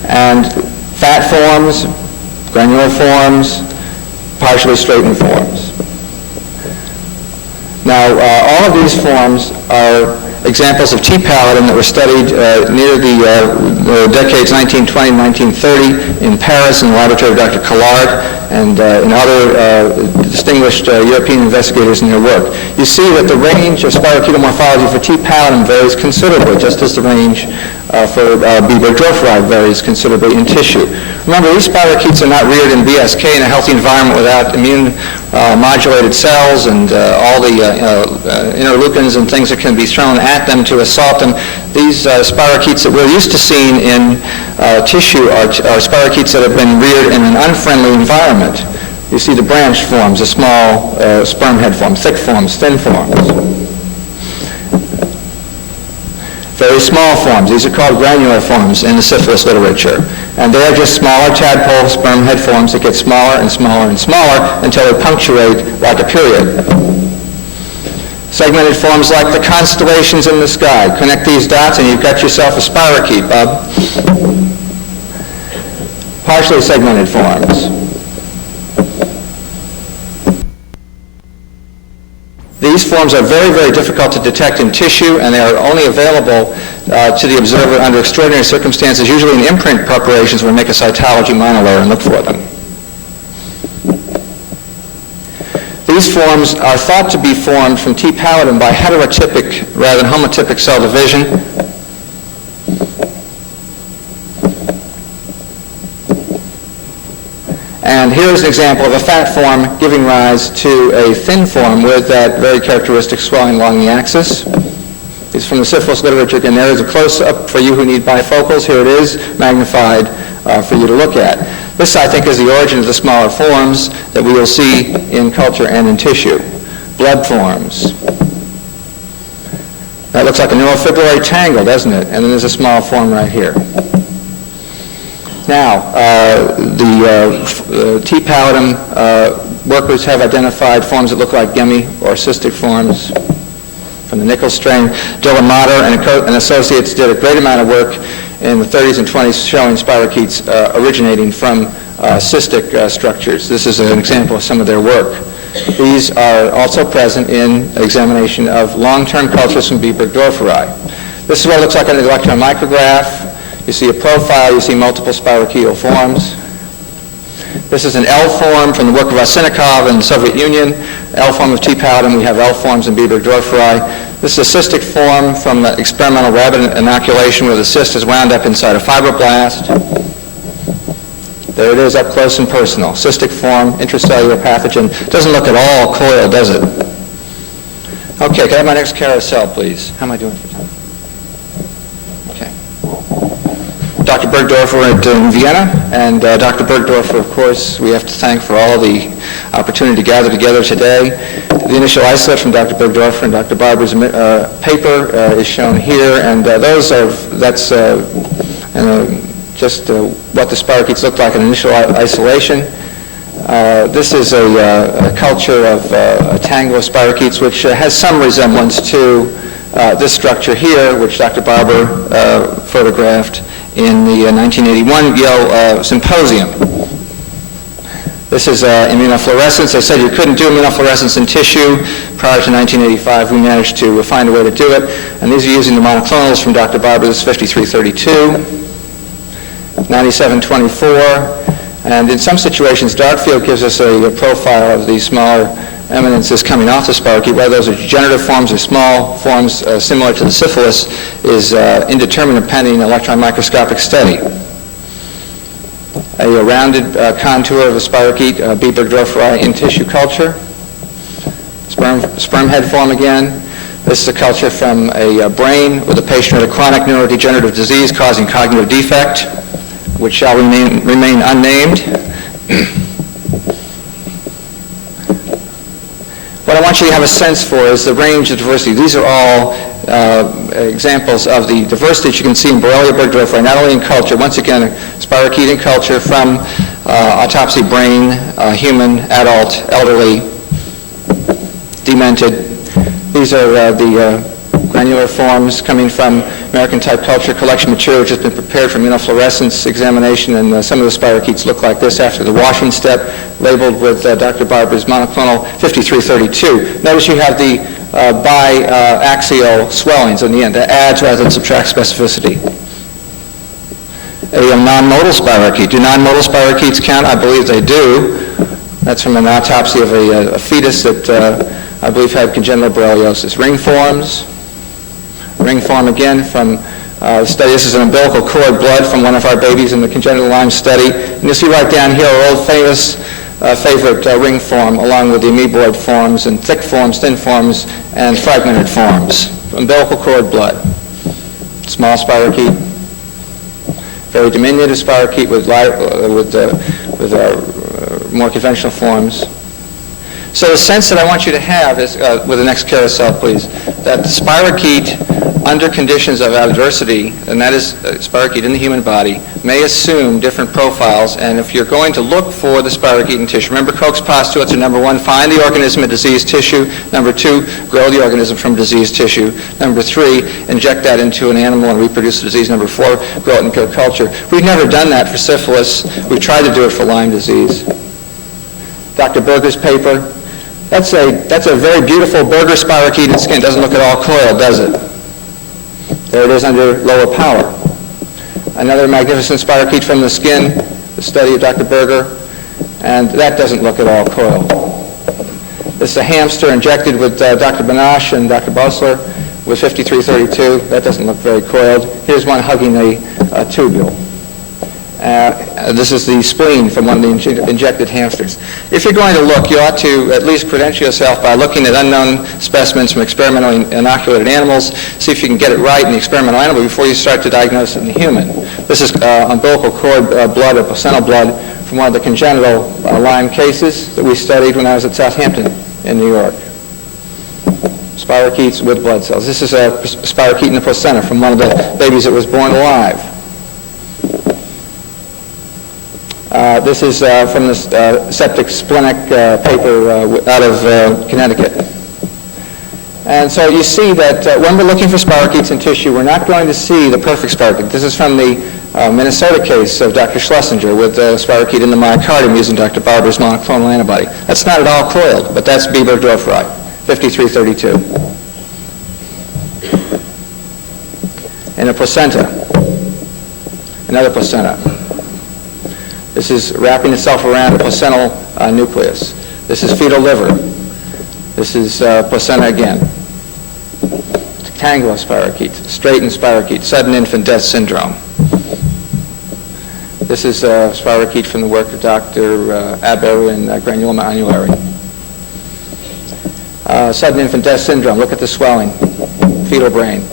And fat forms, granular forms, partially straightened forms. Now, all of these forms are examples of T. pallidum that were studied near the decades 1920 and 1930 in Paris in the laboratory of Dr. Collard and in other distinguished European investigators in their work. You see that the range of spirochetal morphology for T. pallidum varies considerably, just as the range for B. burgdorferi varies considerably in tissue. Remember, these spirochetes are not reared in BSK in a healthy environment without immune modulated cells and all the interleukins and things that can be thrown at them to assault them. These spirochetes that we're used to seeing in tissue are spirochetes that have been reared in an unfriendly environment. You see the branched forms, the small sperm head forms, thick forms, thin forms. Very small forms. These are called granular forms in the syphilis literature. And they are just smaller tadpole sperm head forms that get smaller and smaller and smaller until they punctuate like a period. Segmented forms like the constellations in the sky. Connect these dots and you've got yourself a spirochete, bub. Partially segmented forms. These forms are very, very difficult to detect in tissue, and they are only available to the observer under extraordinary circumstances, usually in imprint preparations where we make a cytology monolayer and look for them. These forms are thought to be formed from T. pallidum by heterotypic rather than homotypic cell division. And here's an example of a fat form giving rise to a thin form with that very characteristic swelling along the axis. It's from the syphilis literature, and there is a close-up for you who need bifocals. Here it is, magnified for you to look at. This, I think, is the origin of the smaller forms that we will see in culture and in tissue. Blood forms. That looks like a neurofibrillary tangle, doesn't it? And then there's a small form right here. Now, the T. pallidum workers have identified forms that look like gemi or cystic forms from the Nichols strain. Dillamata and associates did a great amount of work in the 30s and 20s showing spirochetes originating from cystic structures. This is an example of some of their work. These are also present in examination of long-term cultures from B. burgdorferi. This is what it looks like on the electron micrograph. You see a profile, you see multiple spirochetal forms. This is an L form from the work of Osinikov in the Soviet Union. L form of T. pallidum, we have L forms in B. burgdorferi. This is a cystic form from the experimental rabbit inoculation where the cyst is wound up inside a fibroblast. There it is up close and personal. Cystic form, intracellular pathogen. Doesn't look at all coiled, does it? Okay, can I have my next carousel, please? How am I doing for time? Dr. Bergdorfer in Vienna, and Dr. Bergdorfer, of course, we have to thank for all the opportunity to gather together today. The initial isolate from Dr. Bergdorfer and Dr. Barber's paper is shown here, and that's just what the spirochetes look like in initial isolation. This is a culture of a tangle of spirochetes, which has some resemblance to this structure here, which Dr. Barber photographed in the 1981 Yale Symposium. This is immunofluorescence. I said you couldn't do immunofluorescence in tissue. Prior to 1985, we managed to find a way to do it. And these are using the monoclonals from Dr. Barber. This is 5332, 9724. And in some situations, dark field gives us a profile of these smaller eminences coming off the spirochete. Whether those are degenerative forms or small forms similar to the syphilis is indeterminate pending electron microscopic study. A rounded contour of a spirochete, B. burgdorferi, in tissue culture. Sperm head form again. This is a culture from a brain with a patient with a chronic neurodegenerative disease causing cognitive defect, which shall remain unnamed. What I want you to have a sense for is the range of diversity. These are all examples of the diversity that you can see in Borrelia burgdorferi, not only in culture, once again, spirochete in culture from autopsy brain, human, adult, elderly, demented. These are the granular forms coming from American type culture collection material which has been prepared for immunofluorescence examination, and some of the spirochetes look like this after the washing step, labeled with Dr. Barber's monoclonal 5332. Notice you have the biaxial swellings in the end. That adds rather than subtracts specificity. A non-modal spirochete. Do non-modal spirochetes count? I believe they do. That's from an autopsy of a fetus that I believe had congenital borreliosis. Ring forms. Ring form again from the study. This is an umbilical cord blood from one of our babies in the congenital Lyme study. And you'll see right down here our old famous favorite ring form, along with the amoeboid forms and thick forms, thin forms, and fragmented forms. Umbilical cord blood. Small spirochete. Very diminutive spirochete with more conventional forms. So the sense that I want you to have is, with the next carousel, please, that the spirochete under conditions of adversity, and that is spirochete in the human body, may assume different profiles. And if you're going to look for the spirochete in tissue, remember Koch's postulates are: number one, find the organism in diseased tissue; number two, grow the organism from diseased tissue; number three, inject that into an animal and reproduce the disease; number four, grow it in pure culture. We've never done that for syphilis. We've tried to do it for Lyme disease. Dr. Berger's paper. That's a very beautiful Berger spirochete in skin. Doesn't look at all coiled, does it? There it is under lower power. Another magnificent spirochete from the skin, the study of Dr. Berger, and that doesn't look at all coiled. This is a hamster injected with Dr. Banache and Dr. Bosler with 5332. That doesn't look very coiled. Here's one hugging a tubule. This is the spleen from one of the injected hamsters. If you're going to look, you ought to at least credential yourself by looking at unknown specimens from experimentally inoculated animals, see if you can get it right in the experimental animal before you start to diagnose it in the human. This is umbilical cord blood or placental blood from one of the congenital Lyme cases that we studied when I was at Southampton in New York. Spirochetes with blood cells. This is a spirochete in the placenta from one of the babies that was born alive. This is from the septic splenic paper out of Connecticut. And so you see that when we're looking for spirochetes in tissue, we're not going to see the perfect spirochete. This is from the Minnesota case of Dr. Schlesinger with spirochete in the myocardium using Dr. Barber's monoclonal antibody. That's not at all coiled, but that's B. burgdorferi, 5332. And a placenta, another placenta. This is wrapping itself around a placental nucleus. This is fetal liver. This is placenta again. Rectangular spirochete, straightened spirochete, sudden infant death syndrome. This is a spirochete from the work of Dr. Aber in granuloma annulare. Sudden infant death syndrome, look at the swelling, fetal brain.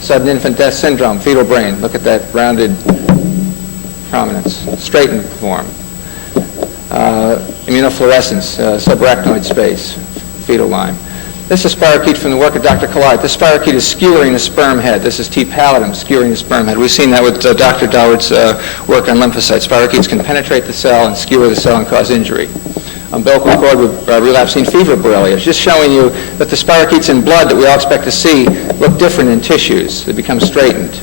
Sudden infant death syndrome, fetal brain, look at that rounded prominence, straightened form. Immunofluorescence, subarachnoid space, fetal Lyme. This is a spirochete from the work of Dr. Collide. This spirochete is skewering the sperm head. This is T. pallidum, skewering the sperm head. We've seen that with Dr. Doward's work on lymphocytes. Spirochetes can penetrate the cell and skewer the cell and cause injury. umbilical cord with relapsing fever Borrelia. It's just showing you that the spirochetes in blood that we all expect to see look different in tissues. They become straightened.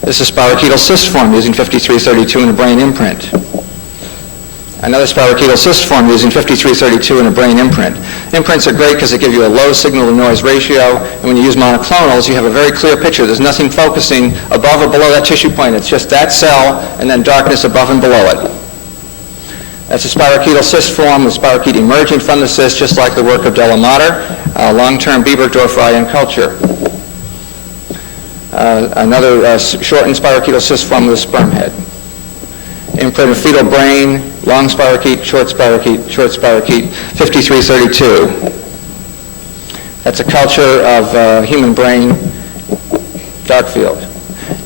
This is spirochetal cyst form using 5332 in a brain imprint. Another spirochetal cyst form using 5332 in a brain imprint. Imprints are great because they give you a low signal-to-noise ratio, and when you use monoclonals, you have a very clear picture. There's nothing focusing above or below that tissue point. It's just that cell and then darkness above and below it. That's a spirochetal cyst form with spirochete emerging from the cyst, just like the work of Della Mater, long-term B-Burgdorferi in culture. Another shortened spirochetal cyst form with a sperm head. Imprint of fetal brain, long spirochete, short spirochete, 5332. That's a culture of human brain, dark field.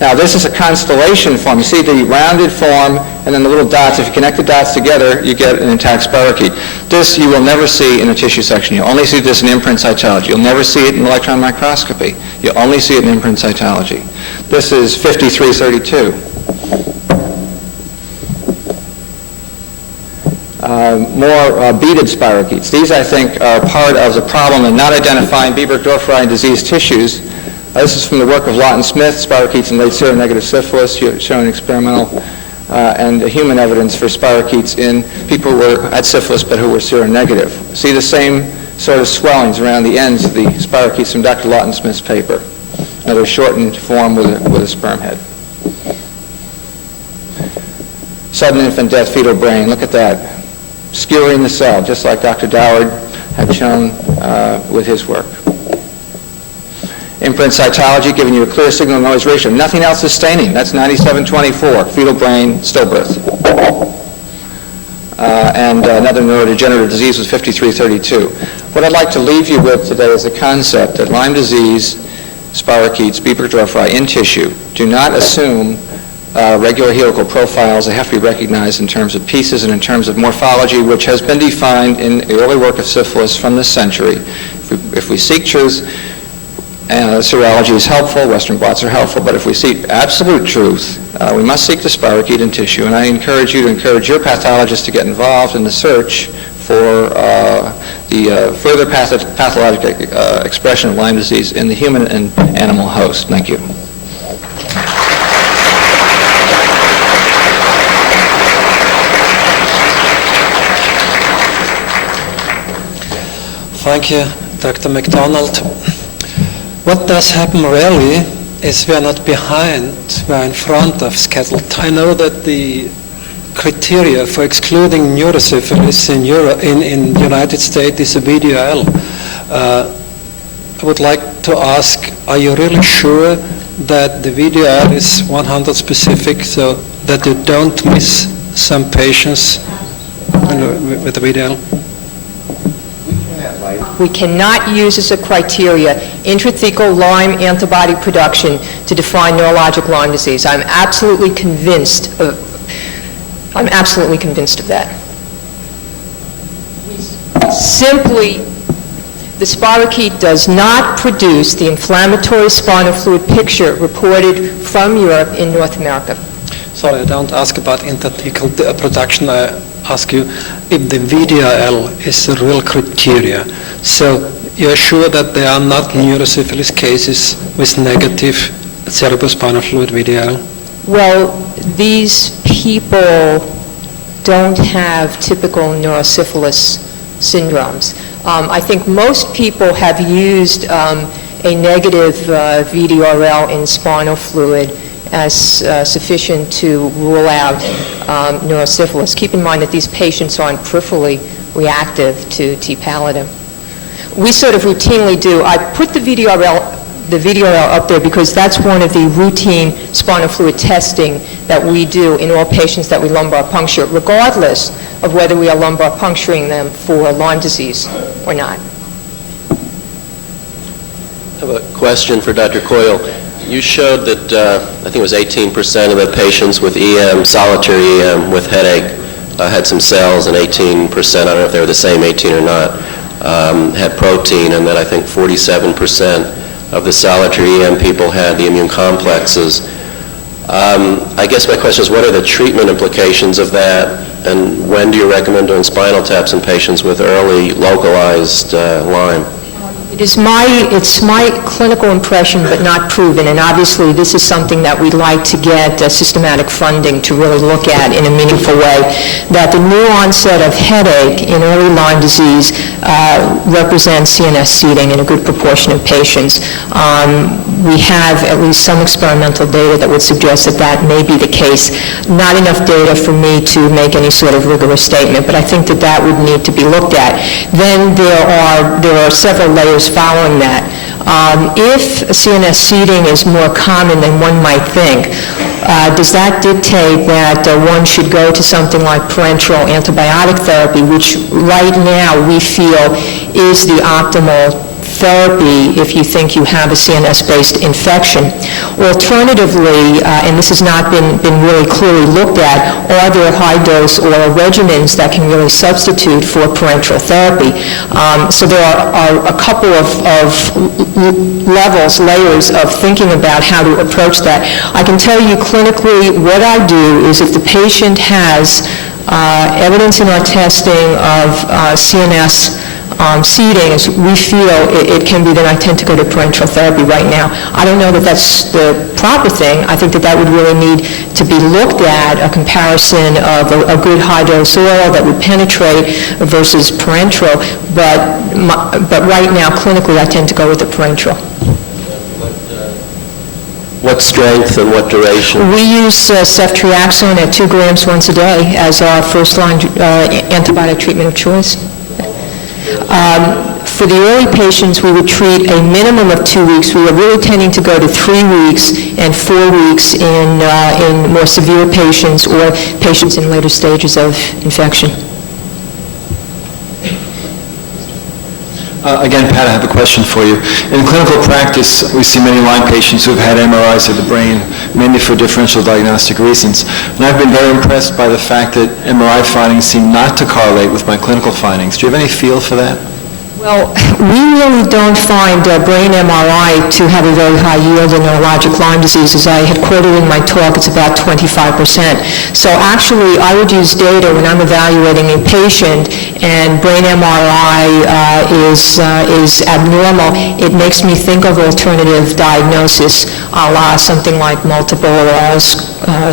Now this is a constellation form. You see the rounded form and then the little dots. If you connect the dots together, you get an intact spirochete. This you will never see in a tissue section. You'll only see this in imprint cytology. You'll never see it in electron microscopy. You'll only see it in imprint cytology. This is 5332. More beaded spirochetes. These, I think, are part of the problem in not identifying B-Burgdorferi diseased tissues. This is from the work of Lawton Smith, spirochetes in late seronegative syphilis, showing experimental and human evidence for spirochetes in people who had syphilis but who were seronegative. See the same sort of swellings around the ends of the spirochetes from Dr. Lawton Smith's paper. Another shortened form with a sperm head. Sudden infant death, fetal brain. Look at that. Skewering the cell, just like Dr. Doward had shown with his work. Imprint cytology giving you a clear signal-noise ratio. Nothing else is staining. That's 9724, fetal brain, stillbirth. And another neurodegenerative disease was 5332. What I'd like to leave you with today is the concept that Lyme disease, spirochetes, B-Burgdorferi in tissue do not assume regular helical profiles. They have to be recognized in terms of pieces and in terms of morphology, which has been defined in the early work of syphilis from this century. If we seek truth, serology is helpful, Western blots are helpful, but if we seek absolute truth, we must seek the spirochete in tissue. And I encourage you to encourage your pathologists to get involved in the search for the further pathologic expression of Lyme disease in the human and animal host. Thank you. Thank you, Dr. McDonald. What does happen really is we are not behind, we are in front of scheduled time. I know that the criteria for excluding neurosyphilis in the United States is a VDL. I would like to ask, are you really sure that the VDL is 100 specific so that you don't miss some patients with the VDL? We cannot use as a criteria intrathecal Lyme antibody production to define neurologic Lyme disease. I'm absolutely convinced of that. Simply, the spirochete does not produce the inflammatory spinal fluid picture reported from Europe in North America. Sorry, I don't ask about intrathecal production. I ask you if the VDRL is the real criteria. So you're sure that there are not neurosyphilis cases with negative cerebrospinal fluid VDRL? Well, these people don't have typical neurosyphilis syndromes. I think most people have used a negative VDRL in spinal fluid as sufficient to rule out neurosyphilis. Keep in mind that these patients aren't peripherally reactive to T. pallidum. We sort of routinely do. I put the VDRL up there because that's one of the routine spinal fluid testing that we do in all patients that we lumbar puncture, regardless of whether we are lumbar puncturing them for Lyme disease or not. I have a question for Dr. Coyle. You showed that I think it was 18% of the patients with EM, solitary EM with headache had some cells, and 18%, I don't know if they were the same 18 or not, had protein, and then I think 47% of the solitary EM people had the immune complexes. I guess my question is, what are the treatment implications of that, and when do you recommend doing spinal taps in patients with early localized Lyme? It's my clinical impression, but not proven, and obviously this is something that we'd like to get systematic funding to really look at in a meaningful way, that the new onset of headache in early Lyme disease represents CNS seeding in a good proportion of patients. We have at least some experimental data that would suggest that that may be the case. Not enough data for me to make any sort of rigorous statement, but I think that that would need to be looked at. Then there are several layers following that. If CNS seeding is more common than one might think, does that dictate that one should go to something like parenteral antibiotic therapy, which right now we feel is the optimal therapy if you think you have a CNS-based infection? Alternatively, and this has not been really clearly looked at, are there high-dose oral regimens that can really substitute for parenteral therapy? So there are a couple of layers of thinking about how to approach that. I can tell you clinically what I do is if the patient has evidence in our testing of CNS seeding, as we feel it can be, then I tend to go to parenteral therapy right now. I don't know that that's the proper thing. I think that that would really need to be looked at, a comparison of a good high-dose oral that would penetrate versus parenteral, but right now, clinically, I tend to go with the parenteral. What strength and what duration? We use ceftriaxone at 2 grams once a day as our first-line antibiotic treatment of choice. For the early patients, we would treat a minimum of 2 weeks. We are really tending to go to 3 weeks and 4 weeks in more severe patients or patients in later stages of infection. Again, Pat, I have a question for you. In clinical practice, we see many Lyme patients who have had MRIs of the brain, mainly for differential diagnostic reasons. And I've been very impressed by the fact that MRI findings seem not to correlate with my clinical findings. Do you have any feel for that? Well, we really don't find brain MRI to have a very high yield in neurologic Lyme disease. As I had quoted in my talk, it's about 25%. So actually, I would use data when I'm evaluating a patient and brain MRI is abnormal. It makes me think of alternative diagnosis, a la something like multiple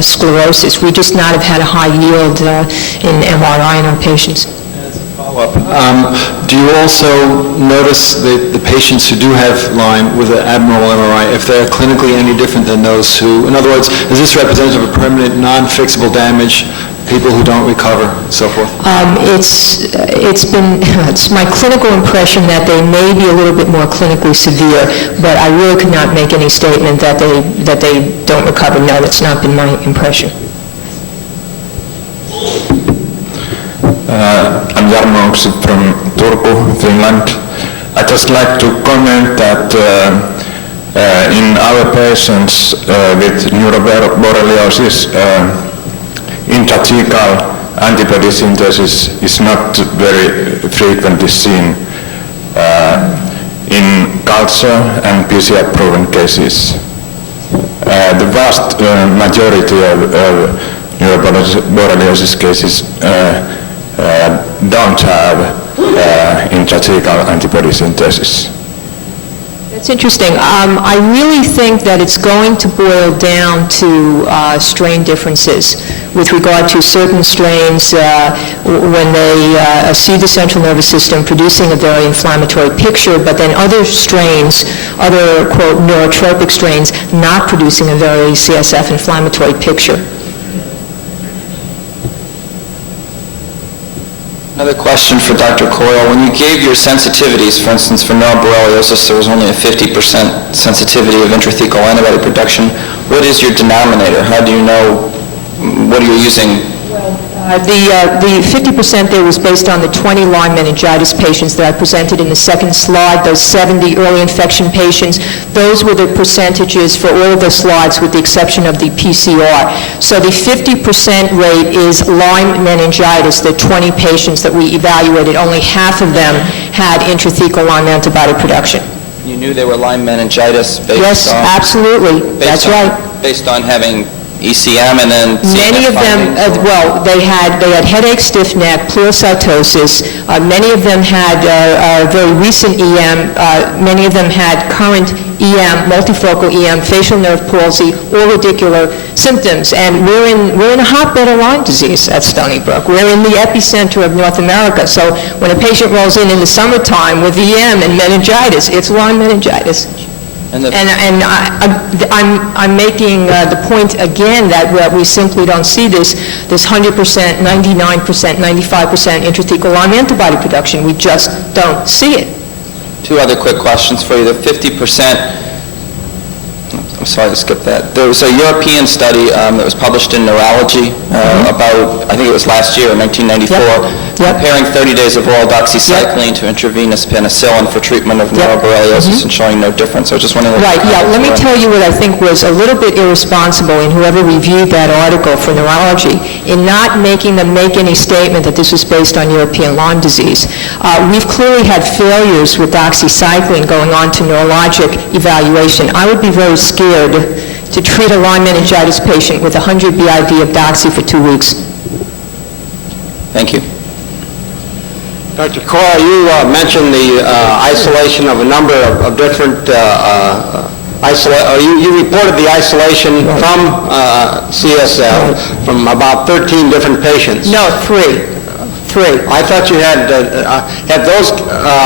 sclerosis. We just not have had a high yield in MRI in our patients. Do you also notice that the patients who do have Lyme with an abnormal MRI, if they're clinically any different than those who, in other words, is this representative of permanent, non-fixable damage, people who don't recover, so forth? It's my clinical impression that they may be a little bit more clinically severe, but I really could not make any statement that they don't recover. No, that's not been my impression. I'm Jarmo from Turku, Finland. I'd just like to comment that in our patients with neuroborreliosis, intrathecal antibody synthesis is not very frequently seen in culture and PCR-proven cases. The vast majority of neuroborreliosis cases don't have intrathecal antibody synthesis. That's interesting. I really think that it's going to boil down to strain differences with regard to certain strains when they see the central nervous system producing a very inflammatory picture, but then other strains, other, quote, neurotropic strains, not producing a very CSF inflammatory picture. Another question for Dr. Coyle. When you gave your sensitivities, for instance, for neuroborreliosis, there was only a 50% sensitivity of intrathecal antibody production. What is your denominator? How do you know what are you using? The 50% there was based on the 20 Lyme meningitis patients that I presented in the second slide, those 70 early infection patients. Those were the percentages for all of the slides with the exception of the PCR. So the 50% rate is Lyme meningitis, the 20 patients that we evaluated. Only half of them had intrathecal Lyme antibody production. You knew they were Lyme meningitis based on... Yes, absolutely. That's right. Based on having ECM and then Many CNS of them, findings, or- well, they had headache, stiff neck, pleurocytosis. Many of them had very recent EM. Many of them had current EM, multifocal EM, facial nerve palsy, or radicular symptoms. And we're in a hotbed of Lyme disease at Stony Brook. We're in the epicenter of North America. So when a patient rolls in the summertime with EM and meningitis, it's Lyme meningitis. And the- And I'm making the point again that we simply don't see this 100%, 99%, 95% intrathecal Lyme antibody production. We just don't see it. Two other quick questions for you. The 50%, I'm sorry to skip that. There was a European study that was published in Neurology about, I think it was last year, 1994, comparing 30 days of oral doxycycline to intravenous penicillin for treatment of neuroborreliosis and showing no difference. I was just wondering what Right, your yeah, let me comments were. tell you what I think was a little bit irresponsible in whoever reviewed that article for Neurology in not making them make any statement that this was based on European Lyme disease. We've clearly had failures with doxycycline going on to neurologic evaluation. I would be very scared to treat a Lyme meningitis patient with 100 BID of doxy for 2 weeks. Thank you. Dr. Coyle, you mentioned the isolation of a number of different you reported the isolation from CSF from about 13 different patients. No, three. I thought you had those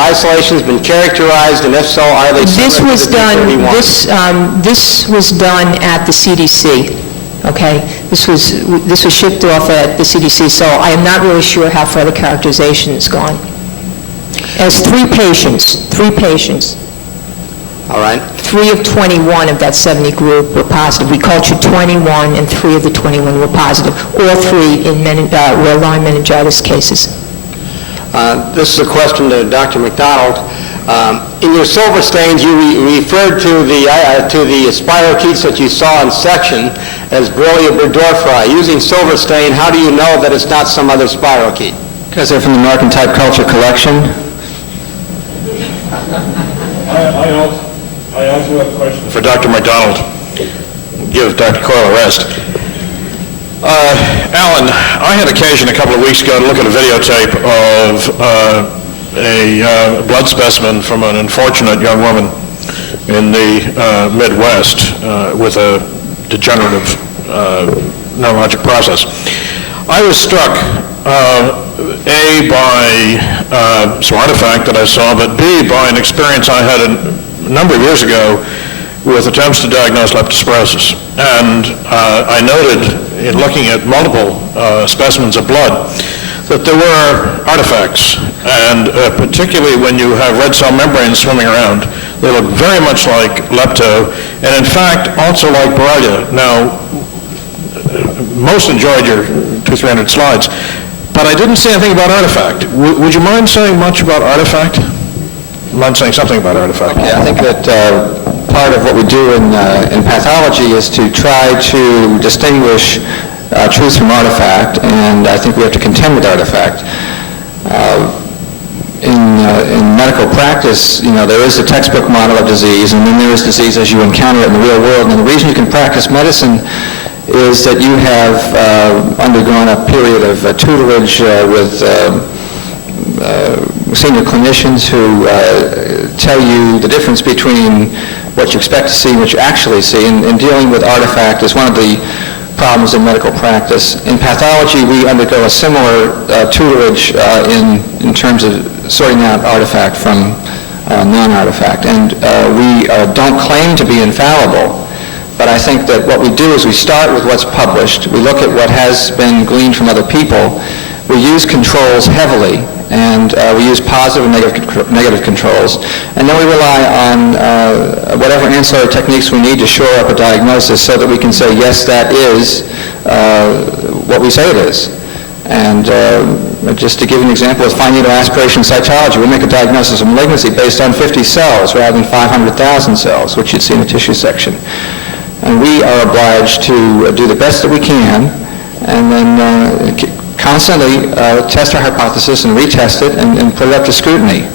isolations been characterized, and if so, are they This similar was to the done. D31? This was done at the CDC. Okay, this was shipped off at the CDC, so I am not really sure how far the characterization has gone. As three patients. All right. 3 of 21 of that 70 group were positive. We cultured 21, and 3 of the 21 were positive. All 3 were Lyme meningitis cases. This is a question to Dr. McDonald. In your silver stains, you referred to the spirochetes that you saw in section as Borrelia burgdorferi. Using silver stain, how do you know that it's not some other spirochete? Because they're from the American Type Culture Collection. I also have a question for Dr. McDonald. Give Dr. Coyle a rest. Alan, I had occasion a couple of weeks ago to look at a videotape of a blood specimen from an unfortunate young woman in the Midwest with a degenerative neurologic process. I was struck, A, by some artifact that I saw, but B, by an experience I had a number of years ago with attempts to diagnose leptospirosis. And I noted, in looking at multiple specimens of blood, that there were artifacts, and particularly when you have red cell membranes swimming around, they look very much like lepto, and in fact also like Borrelia. Now, most enjoyed your 200-300 slides, but I didn't say anything about artifact. Would you mind saying much about artifact? Mind saying something about artifact? Okay, I think that part of what we do in pathology is to try to distinguish truth from artifact, and I think we have to contend with artifact. In medical practice, there is a textbook model of disease, and then there is disease as you encounter it in the real world. And the reason you can practice medicine is that you have undergone a period of tutelage with senior clinicians who tell you the difference between what you expect to see and what you actually see, and dealing with artifact is one of the problems in medical practice. In pathology, we undergo a similar tutelage in terms of sorting out artifact from non-artifact, and we don't claim to be infallible. But I think that what we do is we start with what's published, we look at what has been gleaned from other people, we use controls heavily, and we use positive and negative controls, and then we rely on whatever ancillary techniques we need to shore up a diagnosis so that we can say, yes, that is what we say it is. And just to give you an example, with fine needle aspiration cytology, we make a diagnosis of malignancy based on 50 cells rather than 500,000 cells, which you'd see in a tissue section. And we are obliged to do the best that we can, and then constantly test our hypothesis and retest it and put it up to scrutiny.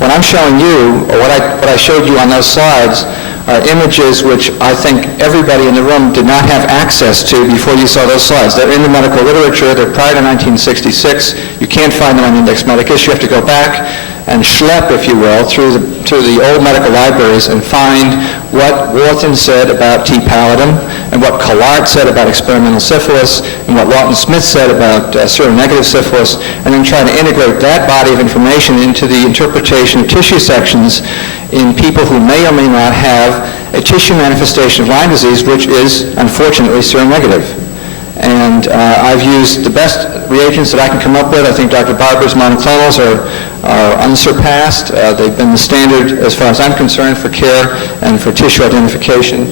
What I'm showing you, or what I showed you on those slides, are images which I think everybody in the room did not have access to before you saw those slides. They're in the medical literature. They're prior to 1966. You can't find them on Index Medicus. You have to go back and schlep, if you will, through the old medical libraries and find what Wharton said about T. pallidum and what Collard said about experimental syphilis and what Lawton-Smith said about seronegative syphilis, and then try to integrate that body of information into the interpretation of tissue sections in people who may or may not have a tissue manifestation of Lyme disease, which is, unfortunately, seronegative. And I've used the best reagents that I can come up with. I think Dr. Barber's monoclonals are unsurpassed. They've been the standard, as far as I'm concerned, for care and for tissue identification.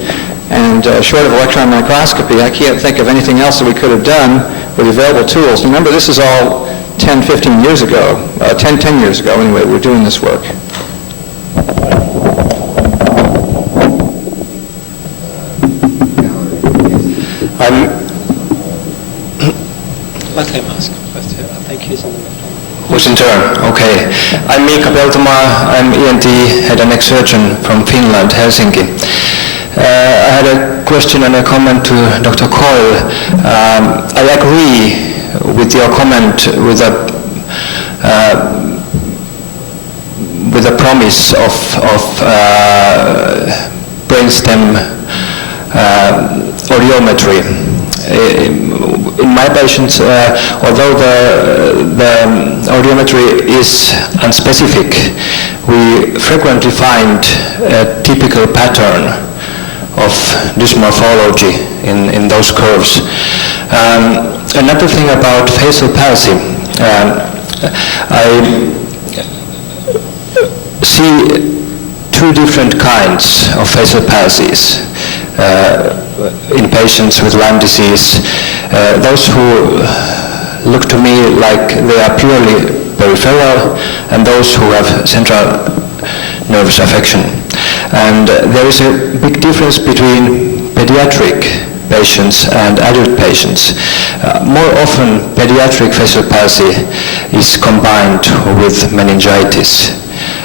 And short of electron microscopy, I can't think of anything else that we could have done with available tools. Remember, this is all 10, 15 years ago, 10 years ago anyway, we're doing this work. Let him ask. I think he's on the left. Who's in turn? Okay. I'm Mika Peltomaa. I'm ENT head and neck surgeon from Finland, Helsinki. I had a question and a comment to Dr. Coyle. I agree with your comment with the promise of brainstem audiometry. In my patients, although the audiometry is unspecific, we frequently find a typical pattern of dysmorphology in those curves. Another thing about facial palsy, I see two different kinds of facial palsies in patients with Lyme disease. Those who look to me like they are purely peripheral, and those who have central nervous affection. And there is a big difference between pediatric patients and adult patients. More often, pediatric facial palsy is combined with meningitis.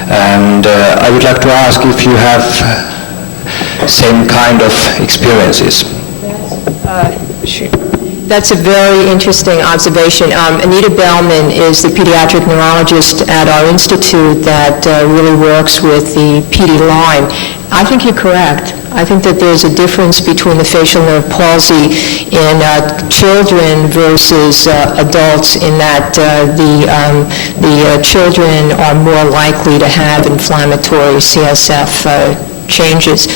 And I would like to ask if you have same kind of experiences. Sure. That's a very interesting observation. Anita Bellman is the pediatric neurologist at our institute that really works with the PD Lyme. I think you're correct. I think that there's a difference between the facial nerve palsy in children versus adults, in that the children are more likely to have inflammatory CSF changes.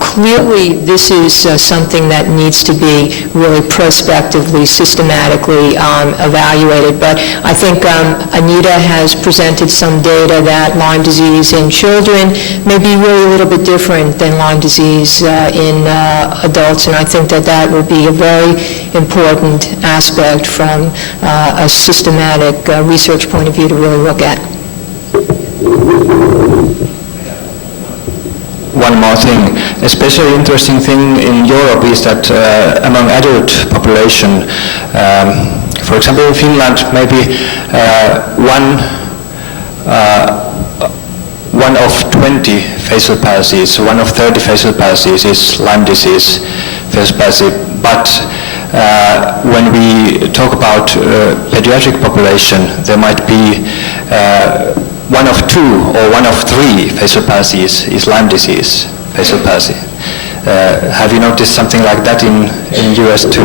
Clearly, this is something that needs to be really prospectively, systematically evaluated. But I think Anita has presented some data that Lyme disease in children may be really a little bit different than Lyme disease in adults, and I think that that will be a very important aspect from a systematic research point of view to really look at. One more thing, especially interesting thing in Europe is that among adult population, for example in Finland, maybe one of 20 facial palsies, one of 30 facial palsies is Lyme disease facial palsy. But when we talk about pediatric population, there might be one of 2 or one of 3 facial palsies is Lyme disease facial palsy. Have you noticed something like that in US too?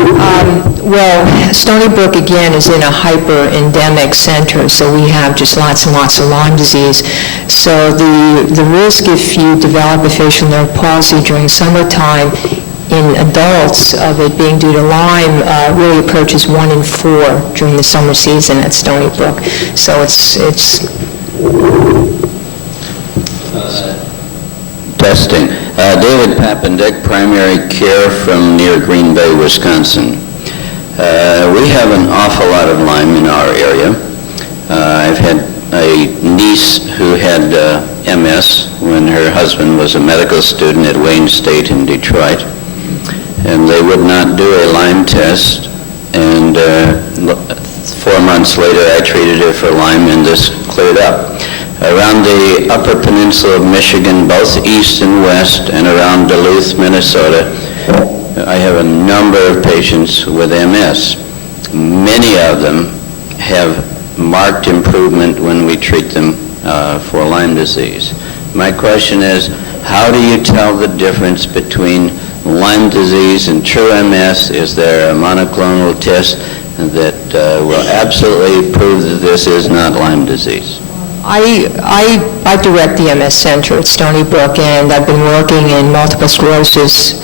Well, Stony Brook again is in a hyper-endemic center, so we have just lots and lots of Lyme disease. So the risk if you develop a facial nerve palsy during summertime in adults of it being due to Lyme really approaches 1 in 4 during the summer season at Stony Brook. So it's Testing. David Pappendick, primary care from near Green Bay, Wisconsin. We have an awful lot of Lyme in our area. I've had a niece who had MS when her husband was a medical student at Wayne State in Detroit, and they would not do a Lyme test, and 4 months later I treated her for Lyme and this cleared up. Around the Upper Peninsula of Michigan, both east and west, and around Duluth, Minnesota, I have a number of patients with MS. Many of them have marked improvement when we treat them for Lyme disease. My question is, how do you tell the difference between Lyme disease and true MS? Is there a monoclonal test that will absolutely prove that this is not Lyme disease? I direct the MS Center at Stony Brook, and I've been working in multiple sclerosis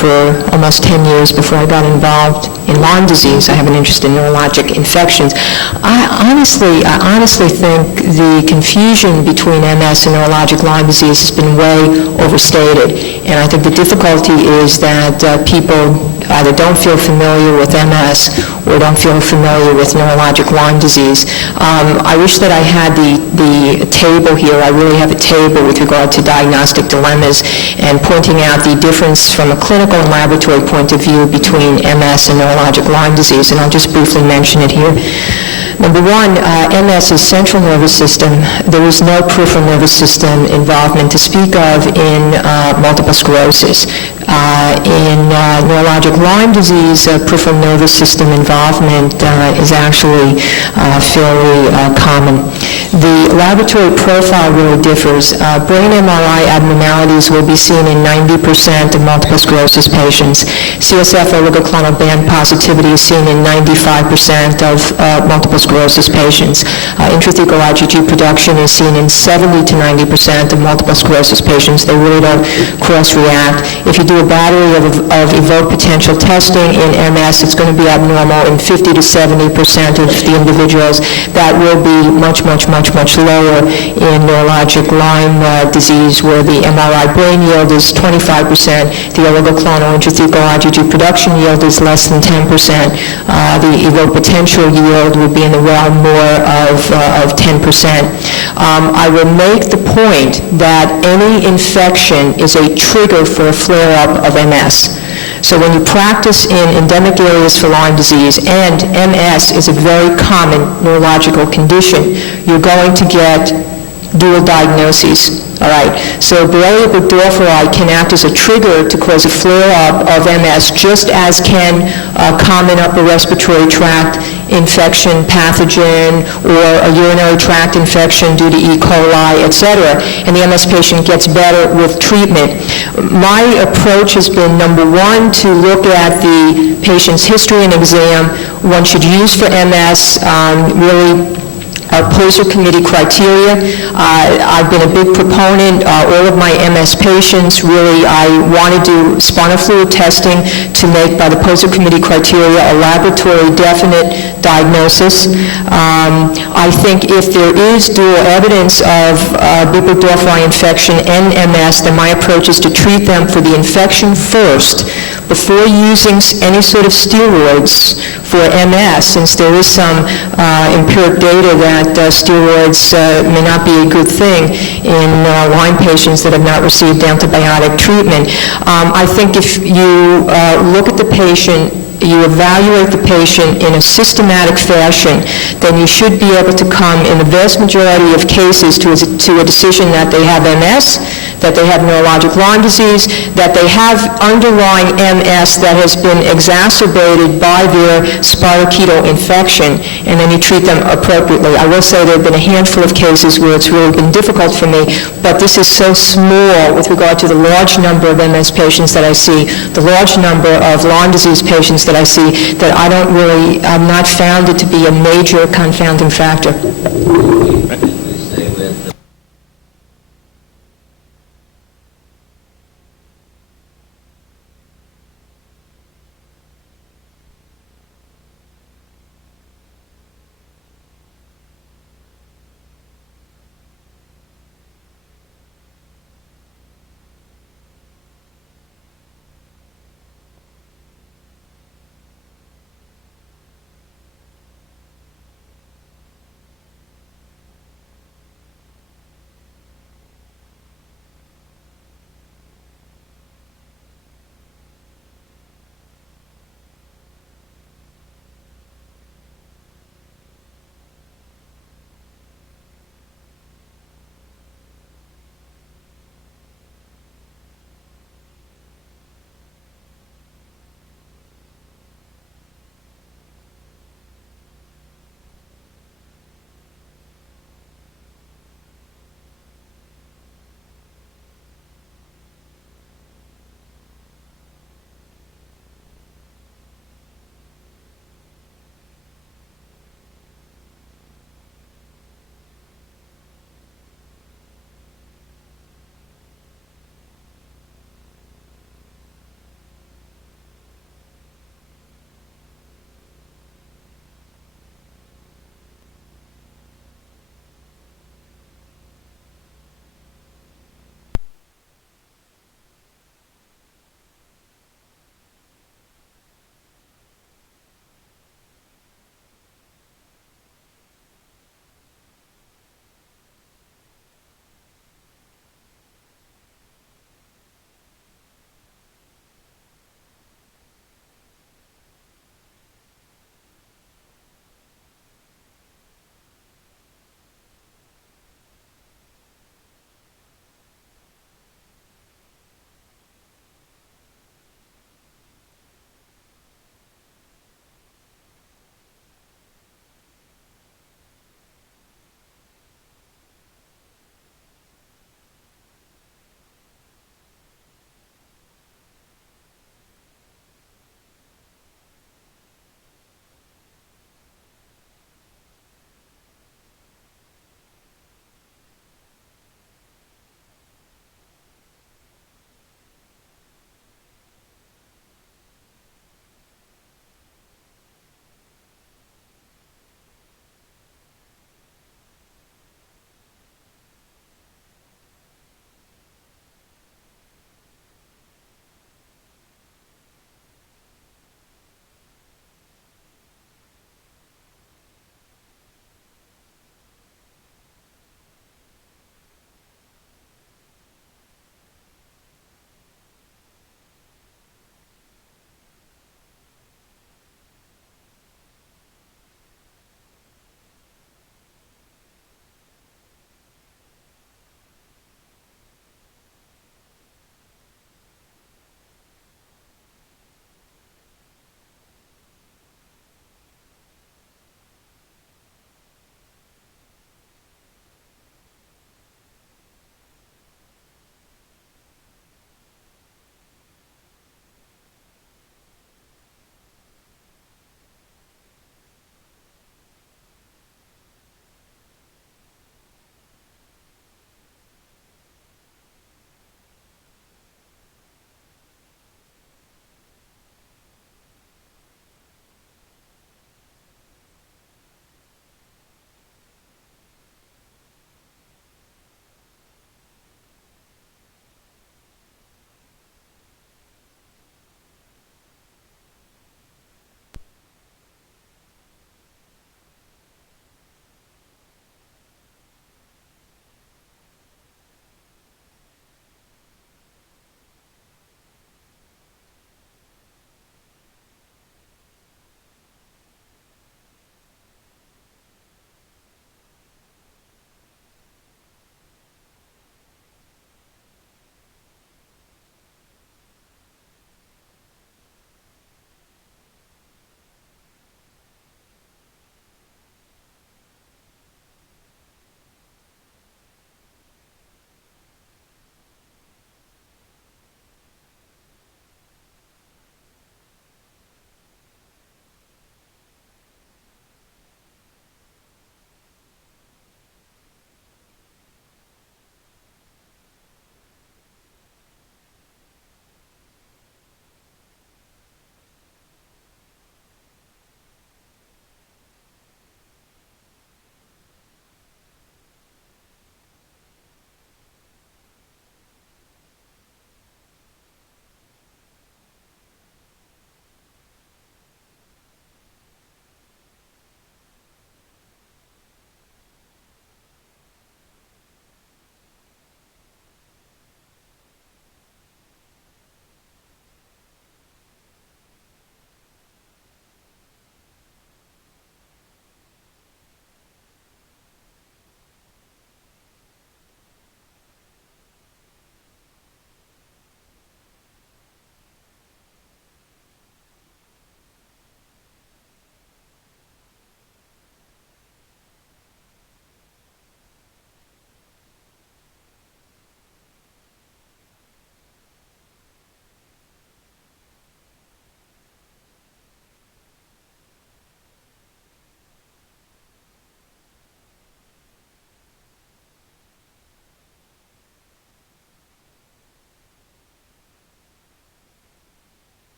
for almost 10 years before I got involved in Lyme disease. I have an interest in neurologic infections. I honestly think the confusion between MS and neurologic Lyme disease has been way overstated, and I think the difficulty is that people either don't feel familiar with MS or don't feel familiar with neurologic Lyme disease. I wish that I had the table here. I really have a table with regard to diagnostic dilemmas and pointing out the difference from a clinical and laboratory point of view between MS and neurologic Lyme disease, and I'll just briefly mention it here. Number one, MS is central nervous system. There is no peripheral nervous system involvement to speak of in multiple sclerosis. In neurologic Lyme disease, peripheral nervous system involvement is actually fairly common. The laboratory profile really differs. Brain MRI abnormalities will be seen in 90% of multiple sclerosis patients. CSF oligoclonal band positivity is seen in 95% of multiple sclerosis patients. Intrathecal IgG production is seen in 70 to 90% of multiple sclerosis patients. They really don't cross-react. If you do a battery of evoked potential testing in MS, it's going to be abnormal in 50 to 70% of the individuals. That will be much lower in neurologic Lyme disease, where the MRI brain yield is 25%. The oligoclonal intrathecal IgG production yield is less than 10%. The evoked potential yield would be in the realm more of 10%. I will make the point that any infection is a trigger for a flare-up of MS. So when you practice in endemic areas for Lyme disease, and MS is a very common neurological condition, you're going to get dual diagnoses. All right, so Borrelia burgdorferi can act as a trigger to cause a flare-up of MS, just as can common upper respiratory tract infection pathogen or a urinary tract infection due to E. coli, etc. And the MS patient gets better with treatment. My approach has been, number one, to look at the patient's history and exam. One should use for MS really our Poser Committee criteria. I've been a big proponent. All of my MS patients, really, I want to do spinal fluid testing to make, by the Poser Committee criteria, a laboratory definite diagnosis. I think if there is dual evidence of burgdorferi infection and MS, then my approach is to treat them for the infection first before using any sort of steroids for MS, since there is some empiric data that steroids may not be a good thing in Lyme patients that have not received antibiotic treatment. I think if you look at the patient, you evaluate the patient in a systematic fashion, then you should be able to come, in the vast majority of cases, to a decision that they have MS, that they have neurologic Lyme disease, that they have underlying MS that has been exacerbated by their spirochetal infection, and then you treat them appropriately. I will say there have been a handful of cases where it's really been difficult for me, but this is so small with regard to the large number of MS patients that I see, the large number of Lyme disease patients that I see, that I've not found it to be a major confounding factor.